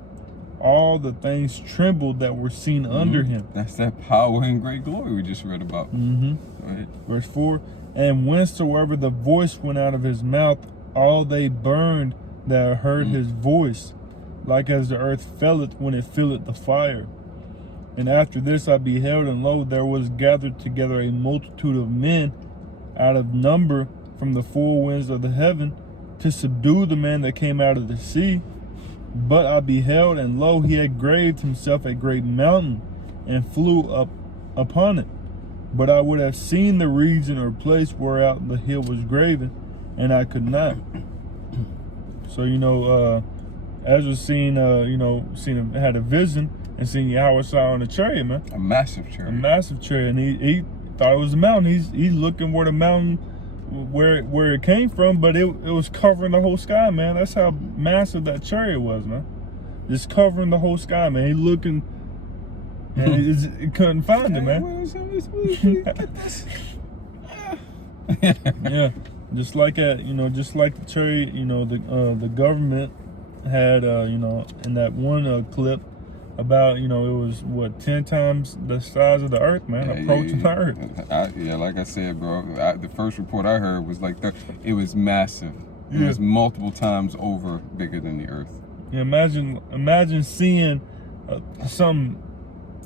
all the things trembled that were seen under him. That's that power and great glory we just read about. Right. Verse 4. And whensoever the voice went out of his mouth, all they burned that heard his voice, like as the earth felleth when it filleth the fire. And after this I beheld, and lo, there was gathered together a multitude of men out of number from the four winds of the heaven, to subdue the man that came out of the sea. But I beheld, and lo, he had graved himself a great mountain, and flew up upon it. But I would have seen the region or place whereout the hill was graven, and I could not. So, Ezra had a vision, and seen Yahweh on a chariot, man. A massive chariot. A massive chariot. And he thought it was a mountain. He's looking where the mountain, where it came from, but it was covering the whole sky, man. That's how massive that chariot was, man. Just covering the whole sky, man. He looking, and he couldn't find it, man. Yeah, just like the chariot, the government had, in that one clip, about, it was 10 times the size of the earth, man, approaching the earth. Like I said, bro, the first report I heard was like it was massive. It was multiple times over bigger than the earth. Yeah, imagine seeing some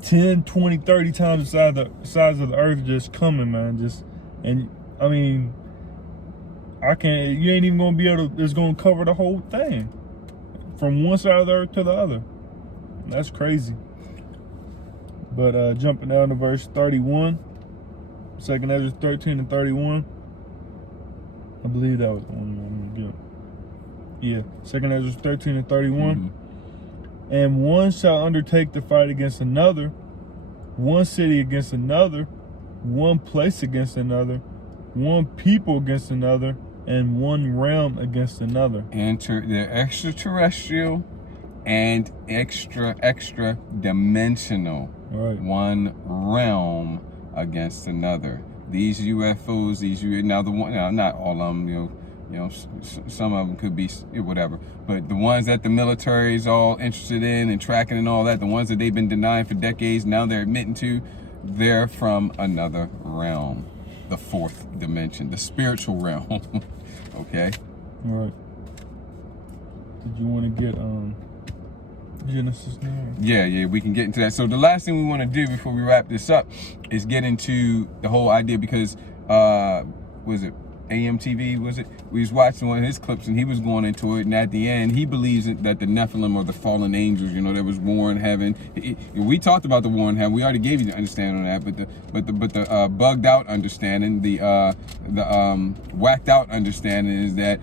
10, 20, 30 times the size of the earth just coming, man. You ain't even gonna be able to, it's gonna cover the whole thing from one side of the earth to the other. That's crazy. But jumping down to verse 31, 2nd Ezra 13 and 31. I believe that was the one I'm gonna get. Yeah, 2nd Ezra 13 and 31. And one shall undertake to fight against another, one city against another, one place against another, one people against another, and one realm against another. They're extraterrestrial and extra dimensional. Right. One realm against another. These UFOs, not all of them, some of them could be whatever, but the ones that the military is all interested in and tracking and all that, the ones that they've been denying for decades, now they're admitting to, they're from another realm, the fourth dimension, the spiritual realm. Okay. Right. Did you want to get Genesis 9? Yeah, we can get into that. So the last thing we want to do before we wrap this up is get into the whole idea, because was it AMTV, we was watching one of his clips and he was going into it, and at the end he believes that the Nephilim are the fallen angels. there was war in heaven. We talked about the war in heaven. We already gave you the understanding on that, but the bugged out understanding, the whacked out understanding is that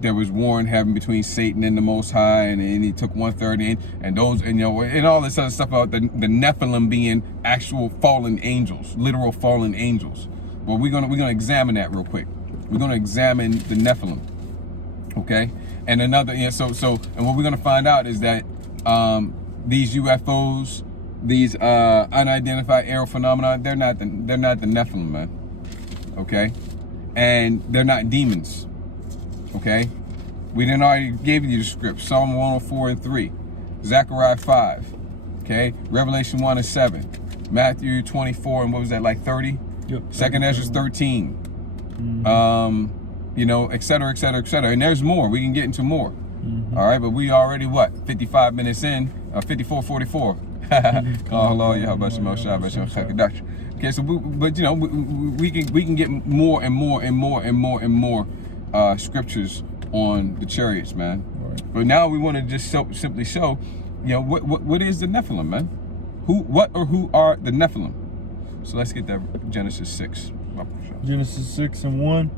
there was war in heaven between Satan and the Most High, and he took 1/3 and those, and all this other stuff about the Nephilim being actual fallen angels, literal fallen angels. Well, we're gonna examine that real quick. We're gonna examine the Nephilim, okay? And another, and what we're gonna find out is that these UFOs, these unidentified aerial phenomena, they're not the Nephilim, man. Okay, and they're not demons. Okay? We didn't already gave you the script. Psalm 104 and 3. Zechariah 5. Okay? Revelation 1 and 7. Matthew 24 and what was that, like 30? Yep. Second Ezra 13. You know, et cetera, et cetera, et cetera. And there's more. We can get into more. All right, but we already, what, 55 minutes in? 54, 44. Oh, Lord, okay, so but you know, we can get more and more and more and more and more scriptures on the chariots, man. Right. But now we want to just simply show, you know, what is the Nephilim, man? Who are the Nephilim? So let's get that Genesis 6. Genesis 6 and 1.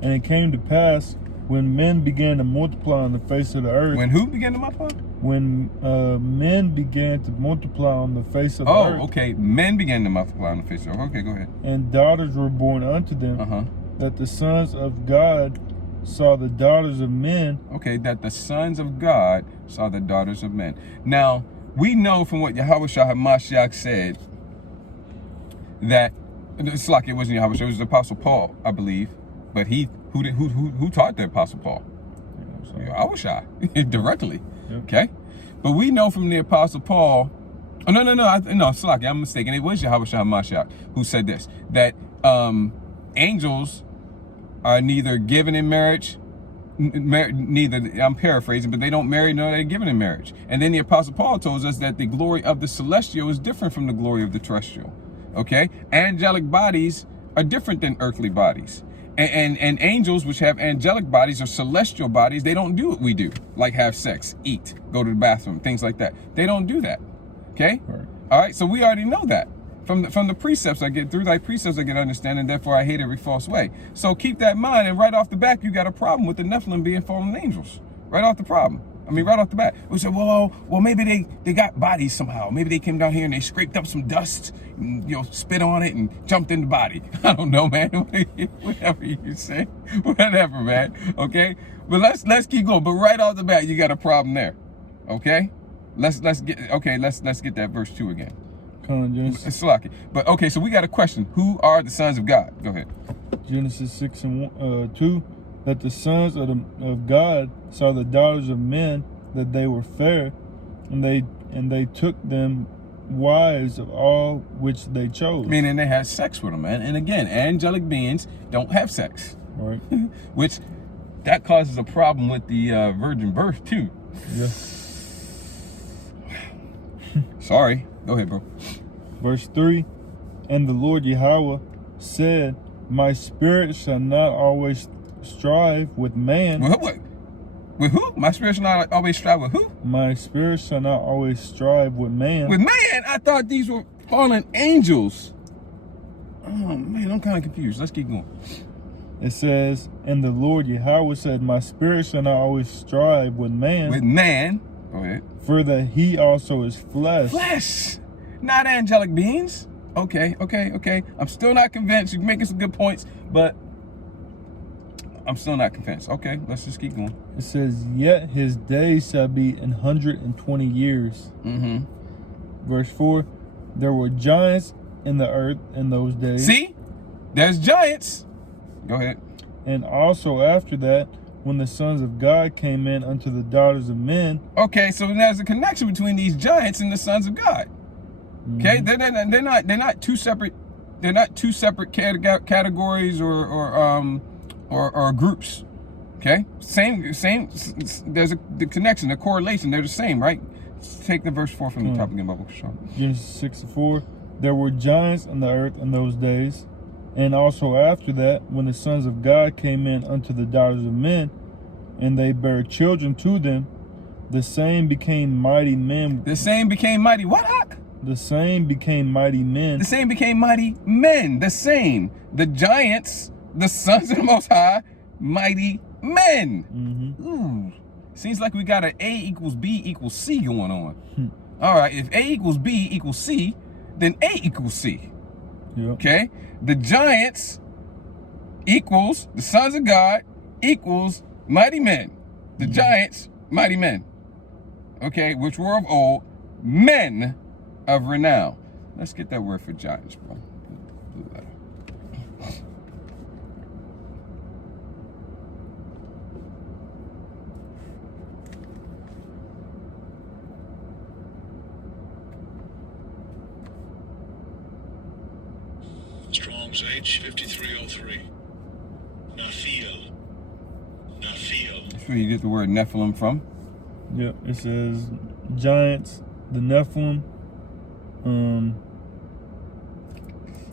And it came to pass when men began to multiply on the face of the earth. When who began to multiply? When men began to multiply on the face of the earth. Oh, okay. Men began to multiply on the face of the earth. Okay, go ahead. And daughters were born unto them. That the sons of God saw the daughters of men. Okay, that the sons of God saw the daughters of men. Now, we know from what Yahushua HaMashiach said that it's like it wasn't Yahushua, it was the Apostle Paul, I believe. But who taught the Apostle Paul? Yahushua directly. Yep. Okay, but we know from the Apostle Paul. Oh no, Slaki, I'm mistaken. It was Yahushua HaMashiach who said this, that angels are neither given in marriage, neither, I'm paraphrasing, but they don't marry nor they're given in marriage. And then the Apostle Paul tells us that the glory of the celestial is different from the glory of the terrestrial. Okay, angelic bodies are different than earthly bodies. And angels, which have angelic bodies or celestial bodies, they don't do what we do, like have sex, eat, go to the bathroom, things like that. They don't do that. Okay? Right. All right, so we already know that. From the precepts I get, through thy precepts I get understanding, therefore I hate every false way. So keep that in mind, and right off the bat, you got a problem with the Nephilim being fallen angels. Right off the bat. We said, well, maybe they got bodies somehow. Maybe they came down here and they scraped up some dust, and, you know, spit on it and jumped in the body. I don't know, man. Whatever you say, whatever, man. Okay, but let's keep going. But right off the bat, you got a problem there. Okay, let's get that verse 2 again. Come on, Genesis. It's lucky. But okay, so we got a question. Who are the sons of God? Go ahead. Genesis 6 and 2. That the sons of God saw the daughters of men, that they were fair, and they took them wives of all which they chose. Meaning they had sex with them, man. And again, angelic beings don't have sex. Right. Which, that causes a problem with the virgin birth, too. Yeah. Sorry. Go ahead, bro. Verse 3. And the Lord Yahweh said, my spirit shall not always strive with man. With who? My spirit shall not always strive with who? My spirit shall not always strive with man. With man? I thought these were fallen angels. Oh, man, I'm kind of confused. Let's keep going. It says, and the Lord Yahweh said, my spirit shall not always strive with man. With man? Go ahead. For that he also is flesh. Flesh, not angelic beings. Okay. I'm still not convinced. You're making some good points, but I'm still not convinced. Okay, let's just keep going. It says, yet his days shall be 120 years. Verse 4, there were giants in the earth in those days. See? There's giants. Go ahead. And also after that, when the sons of God came in unto the daughters of men. Okay, so there's a connection between these giants and the sons of God. Okay, they're not two separate. They're not two separate categories or groups. Okay, same. There's the connection, the correlation. They're the same, right? Let's take the verse 4 from the top again, Bible. Genesis 6:4. There were giants in the earth in those days, and also after that, when the sons of God came in unto the daughters of men, and they bare children to them, the same became mighty men. The same became mighty. What? The same became mighty men. The same became mighty men. The same. The giants, the sons of the Most High, mighty men. Ooh. Seems like we got an A equals B equals C going on. All right. If A equals B equals C, then A equals C. Yep. Okay. The giants equals the sons of God equals mighty men. The giants, mighty men. Okay. Which were of old, men of renown. Let's get that word for giants, bro. Strong's H5303. Nephilim. That's where you get the word Nephilim from. Yep, it says giants, the Nephilim.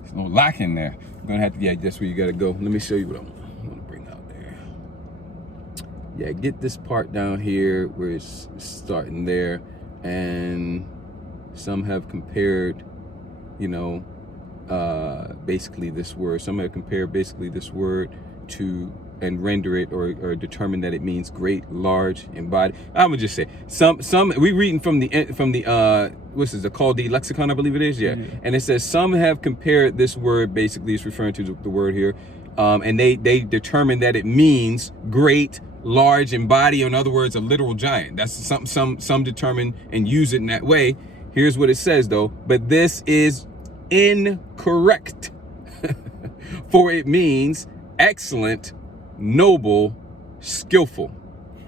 There's no lock in there. You're gonna have to, yeah, that's where you gotta go. Let me show you what I want to bring out there. Yeah, get this part down here where it's starting there, and some have compared, you know, basically this word. Some have compared basically this word to and render it or determine that it means great, large, embodied. I would just say some we reading from the what's this, the Chaldee lexicon, I believe it is, yeah. And it says some have compared this word, basically it's referring to the word here, and they determine that it means great, large, embodied, in other words, a literal giant. That's some determine and use it in that way. Here's what it says though, but this is incorrect. For it means excellent, noble, skillful.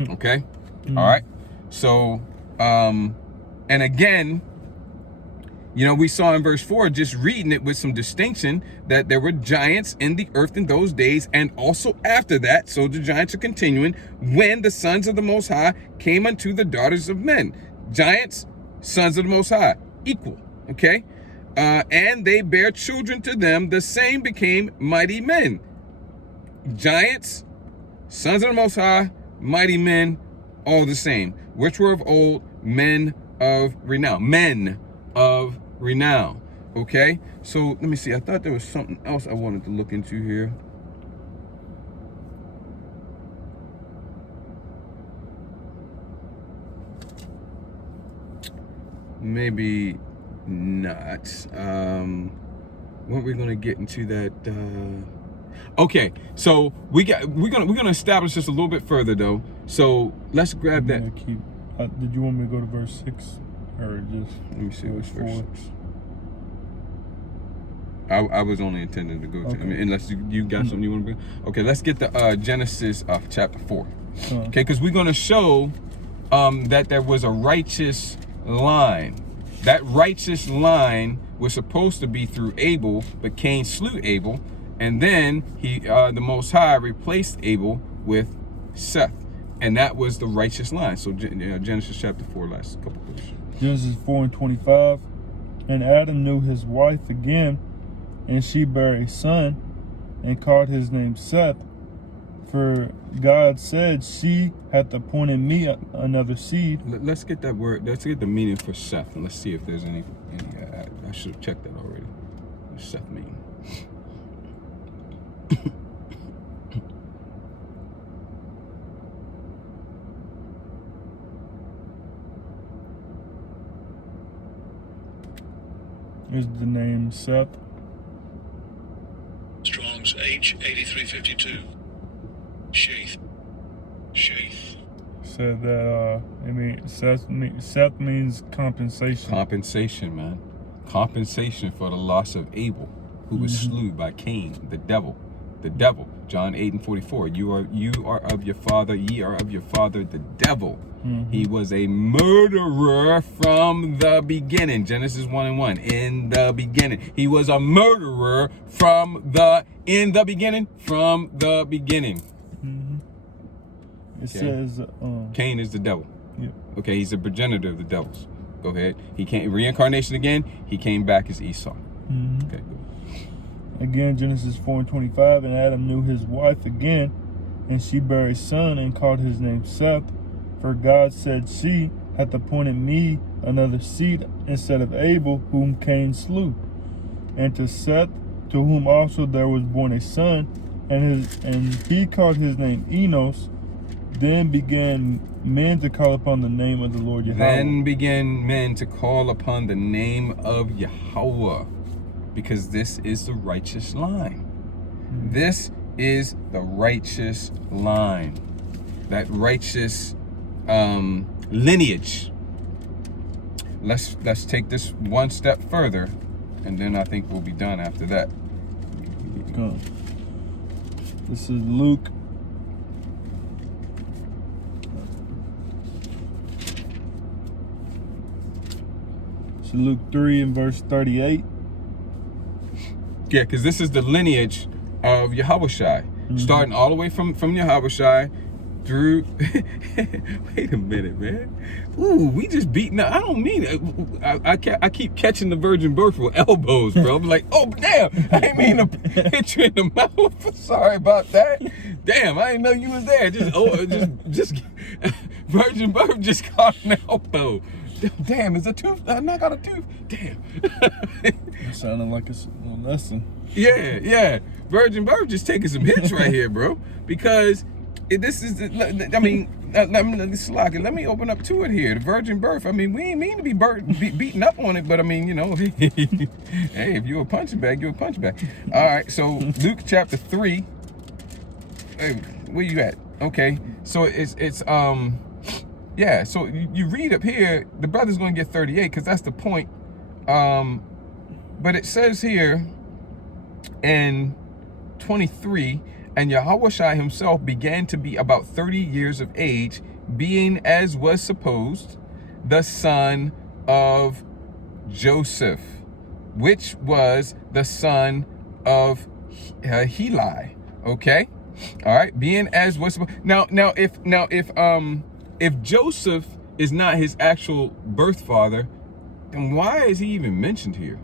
Okay? All right. So, and again, you know, we saw in verse 4, just reading it with some distinction, that there were giants in the earth in those days and also after that. So the giants are continuing when the sons of the Most High came unto the daughters of men. Giants, sons of the Most High, equal. Okay? And they bare children to them, the same became mighty men. Giants, sons of the Most High, mighty men, all the same, which were of old, men of renown. Men of renown. Okay? So let me see. I thought there was something else I wanted to look into here. Maybe not. When we're gonna get into that. Okay, so we're gonna establish this a little bit further though. So let's grab that. Did you want me to go to verse 6 or just? Let me see what's verse 6. I was only intending to go to. I mean, unless you got something you want to bring. Okay, let's get the Genesis chapter 4. Okay, because we're gonna show that there was a righteous line. That righteous line was supposed to be through Abel, but Cain slew Abel, and then the Most High replaced Abel with Seth, and that was the righteous line. So Genesis chapter 4, last couple of verses. Genesis 4:25, and Adam knew his wife again, and she bare a son, and called his name Seth. For God said, she hath appointed me another seed. Let's get that word. Let's get the meaning for Seth, and let's see if there's any. I should have checked that already. What does Seth mean? Is the name Seth? Strong's H8352. Shaith. Said that Seth means compensation. Compensation, man. Compensation for the loss of Abel, who was slew by Cain, the devil. The devil. John 8:44. You are of your father, ye are of your father, the devil. He was a murderer from the beginning. Genesis 1:1. In the beginning. He was a murderer from the beginning. It says Cain is the devil. Yeah. Okay, he's a progenitor of the devils. Go ahead. He came reincarnation again. He came back as Esau. Okay. Again, Genesis 4:25, and Adam knew his wife again, and she bare a son, and called his name Seth. For God said, she hath appointed me another seed instead of Abel, whom Cain slew. And to Seth, to whom also there was born a son, and he called his name Enos. Then began men to call upon the name of the Lord Yahweh. Then began men to call upon the name of Yahweh, because this is the righteous line. This is the righteous line. That righteous lineage. Let's take this one step further, and then I think we'll be done after that. This is Luke. Luke 3 and verse 38. Yeah, because this is the lineage of Yahushua, starting all the way from Yahushua through. Wait a minute, man. Ooh, we just beating up. I don't mean it. I keep catching the virgin birth with elbows, bro. I'm like, oh damn, I didn't mean to hit you in the mouth. Sorry about that. Damn, I didn't know you was there. Just virgin birth just caught an elbow. Damn, is a tooth? I got a tooth. Damn. It sounded like a little lesson. Yeah. Virgin birth just taking some hits right here, bro. Because this is, I mean, let me open up to it here. The virgin birth. I mean, we ain't mean to be beating up on it, but I mean, you know, hey, if you're a punching bag, you're a punching bag. All right, so Luke chapter 3. Hey, where you at? Okay, so it's yeah. So you read up here, the brother's gonna get 38 because that's the point. But it says here in 23. And Yahushua himself began to be about 30 years of age, being, as was supposed, the son of Joseph, which was the son of Heli. Okay, all right. Being as was supposed. Now, if Joseph is not his actual birth father, then why is he even mentioned here?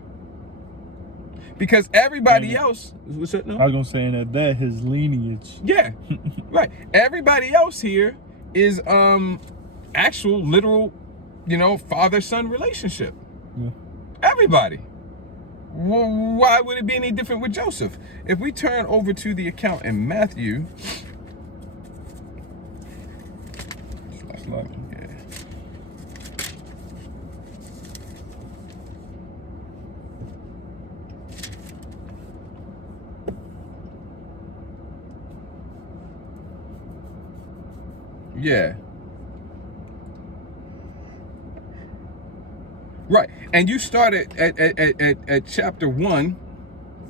Because everybody else, what's that? No? I was gonna say that his lineage. Yeah, right. Everybody else here is actual literal, you know, father-son relationship. Yeah. Everybody. Why would it be any different with Joseph? If we turn over to the account in Matthew, yeah. Right. And you started at chapter 1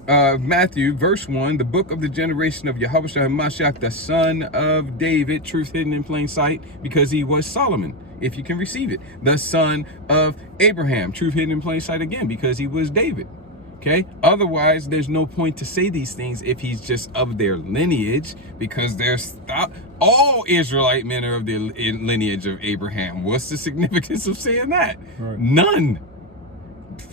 of Matthew, verse 1, the book of the generation of Yahushua HaMashiach, the son of David, truth hidden in plain sight, because he was Solomon, if you can receive it. The son of Abraham, truth hidden in plain sight again, because he was David. Okay, otherwise there's no point to say these things if he's just of their lineage, because there's all Israelite men are of the lineage of Abraham. What's the significance of saying that? Right. None.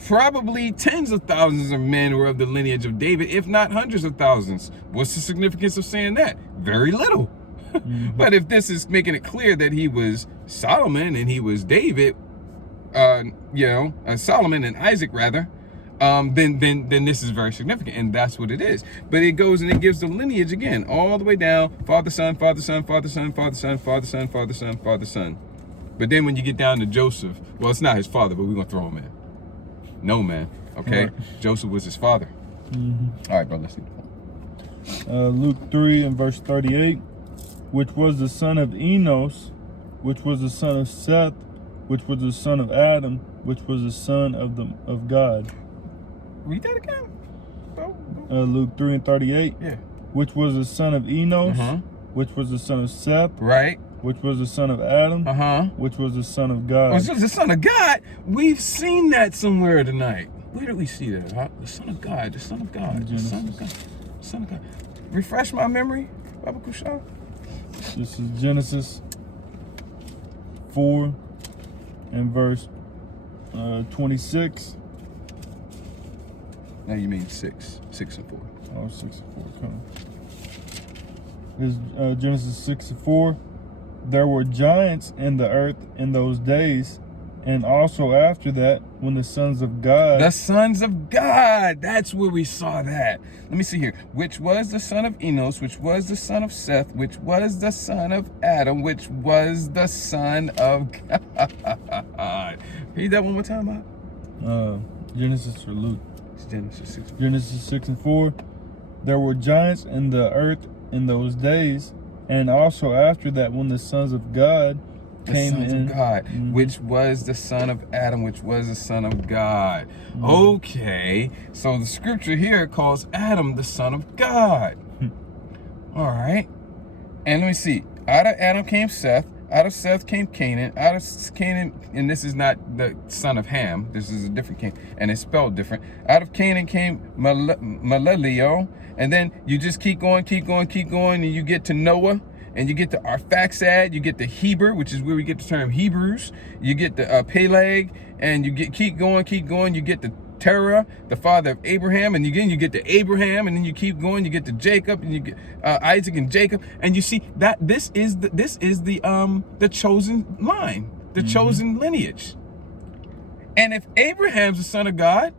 Probably tens of thousands of men were of the lineage of David, if not hundreds of thousands. What's the significance of saying that? Very little. But if this is making it clear that he was Solomon and he was David, Solomon and Isaac rather, then this is very significant, and that's what it is. But it goes and it gives the lineage again, all the way down, father, son, father, son, father, son, father, son, father, son, father, son, father, son. But then when you get down to Joseph, well, it's not his father, but we're gonna throw him in. No, man. Okay, right. Joseph was his father. All right, bro. Let's see the point. Luke 3 and verse 38, which was the son of Enos, which was the son of Seth, which was the son of Adam, which was the son of God. Read that again. Luke 3 and 38. Yeah. Which was the son of Enos, which was the son of Seth. Right. Which was the son of Adam. Which was the son of God. Which was the son of God. We've seen that somewhere tonight. Where did we see that? Huh? The son of God. The son of God. The son of God. The son of God. Refresh my memory, Baba Kusha. This is Genesis 4 and verse 26. Now you mean 6 and 4. Oh, 6 and 4. Come. This is Genesis 6 and 4. There were giants in the earth in those days, and also after that, when the sons of God. The sons of God. That's where we saw that. Let me see here. Which was the son of Enos, which was the son of Seth, which was the son of Adam, which was the son of God. Read that one more time, Bob. Genesis or Luke? Genesis 6. Genesis 6 and 4. There were giants in the earth in those days, and also after that, when the sons of God came in. The sons of God, which was the son of Adam, which was the son of God. Okay, so the scripture here calls Adam the son of God. All right, and let me see. Out of Adam came Seth. Out of Seth came Canaan. Out of Canaan, and this is not the son of Ham. This is a different Canaan, and it's spelled different. Out of Canaan came Malelio, and then you just keep going, and you get to Noah, and you get to Arphaxad, you get to Heber, which is where we get the term Hebrews. You get the Peleg, and you keep going, you get to Terah, the father of Abraham, and again you get to Abraham, and then you keep going, you get to Jacob, and you get Isaac and Jacob, and you see that this is the chosen line, the chosen lineage. And if Abraham's the son of God,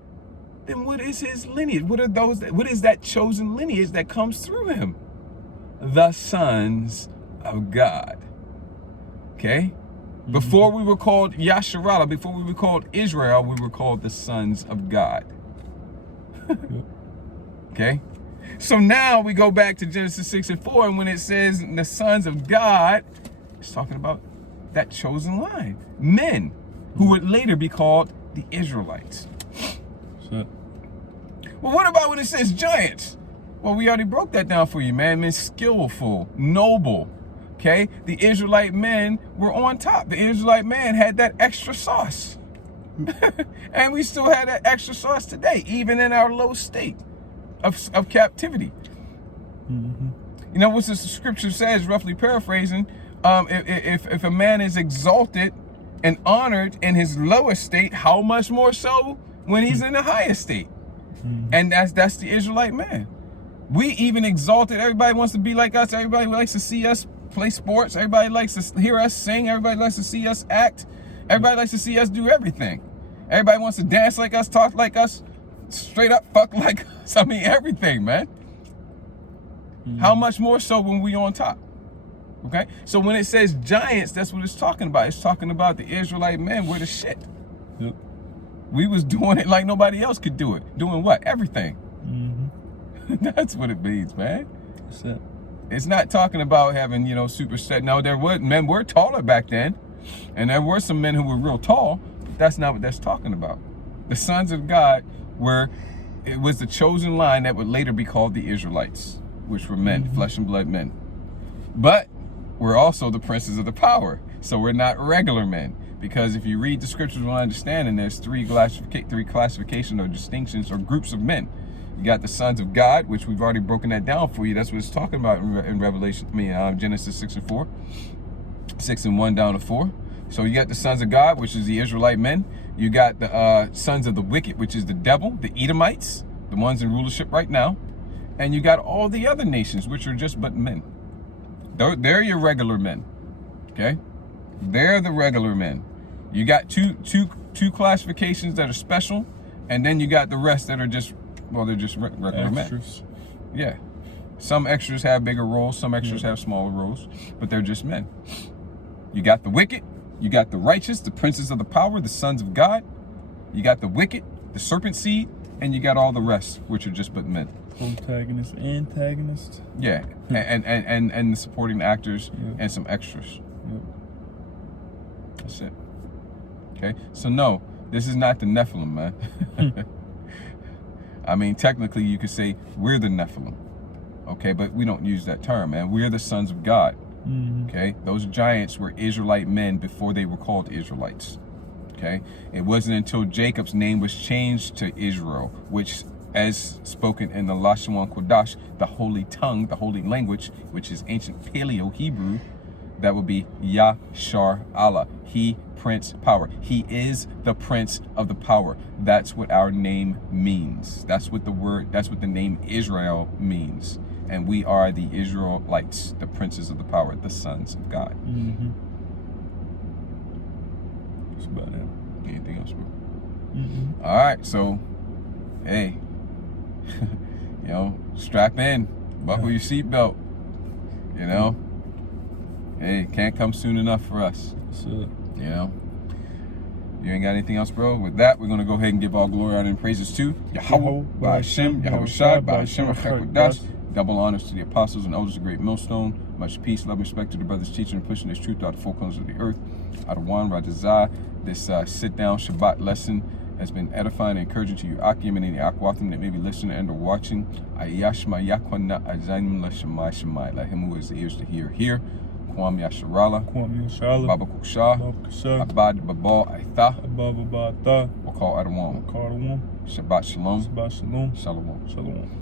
then what is his lineage? What is that chosen lineage that comes through him? The sons of God. Okay? Before we were called Yasharallah, before we were called Israel, we were called the sons of God. Okay? So now we go back to Genesis 6 and 4, and when it says the sons of God, it's talking about that chosen line. Men who would later be called the Israelites. So, Well, what about when it says giants? Well, we already broke that down for you, man. It means skillful, noble. Okay, the Israelite men were on top. The Israelite man had that extra sauce. And we still have that extra sauce today, even in our low state of captivity. You know what the scripture says, roughly paraphrasing, if a man is exalted and honored in his lowest state, how much more so when he's in the highest state? And that's the Israelite man. We even exalted. Everybody wants to be like us. Everybody likes to see us play sports. Everybody likes to hear us sing. Everybody likes to see us act. Everybody likes to see us do everything. Everybody wants to dance like us, talk like us, straight up fuck like us. I mean, everything, man. How much more so when we on top? Okay? So when it says giants, that's what it's talking about. It's talking about the Israelite men were the shit. yep. We was doing it like nobody else could do it. Doing what? Everything. That's what it means, man. That's it. It's not talking about having, super set. No, men were taller back then, and there were some men who were real tall, but that's not what that's talking about. The sons of God it was the chosen line that would later be called the Israelites, which were men, flesh and blood men. But we're also the princes of the power, so we're not regular men. Because if you read the scriptures with understanding, there's three classification or distinctions or groups of men. You got the sons of God, which we've already broken that down for you. That's what it's talking about in Genesis 6 and 4. 6 and 1 down to 4. So you got the sons of God, which is the Israelite men. You got the sons of the wicked, which is the devil, the Edomites, the ones in rulership right now. And you got all the other nations, which are just but men. They're your regular men. Okay? They're the regular men. You got two classifications that are special, and then you got the rest that are just, they're just regular Extras. men. Yeah. Some extras have bigger roles, some extras have smaller roles, but they're just men. You got the wicked, you got the righteous, the princes of the power, the sons of God. You got the wicked, the serpent seed, and you got all the rest, which are just but men. Protagonist, antagonist. Yeah, and the supporting actors and some extras. Yep. That's it. Okay, so no, this is not the Nephilim, man. I mean, technically you could say we're the Nephilim. Okay, but we don't use that term, man. We're the sons of God. Okay, those giants were Israelite men before they were called Israelites. Okay, it wasn't until Jacob's name was changed to Israel, which, as spoken in the Lashon Kodash, the holy tongue, the holy language, which is ancient Paleo Hebrew, that would be Yashar Allah. He, Prince, power. He is the Prince of the power. That's what our name means. That's what the name Israel means. And we are the Israelites, the princes of the power, the sons of God. That's about it. Anything else, bro? All right, so, hey, strap in, buckle your seatbelt, Hey, can't come soon enough for us. That's it. You ain't got anything else, bro? With that, we're going to go ahead and give all glory, honor, and praises to Yahweh, by Hashem, Yahweh Shai, by Hashem, Chakodash. Double honors to the apostles and elders of the great millstone. Much peace, love, and respect to the brothers teaching and pushing this truth out the four corners of the earth. Adawan, Rajazah. This sit-down Shabbat lesson has been edifying and encouraging to you, Akim, and any Akwathim that may be listening and or watching. Ayashma Yakwana Azainim La Shemai Shemai. Let him who has ears to hear. Kwam Yasharala, Kwame Shala, Baba Kusha, Baba Kasha, Abad Baba Aitha, Baba Bata, Wakal Adamam. Carter One, Shabbat Shalom. Shabbat Shalom, Shalom. Shalom.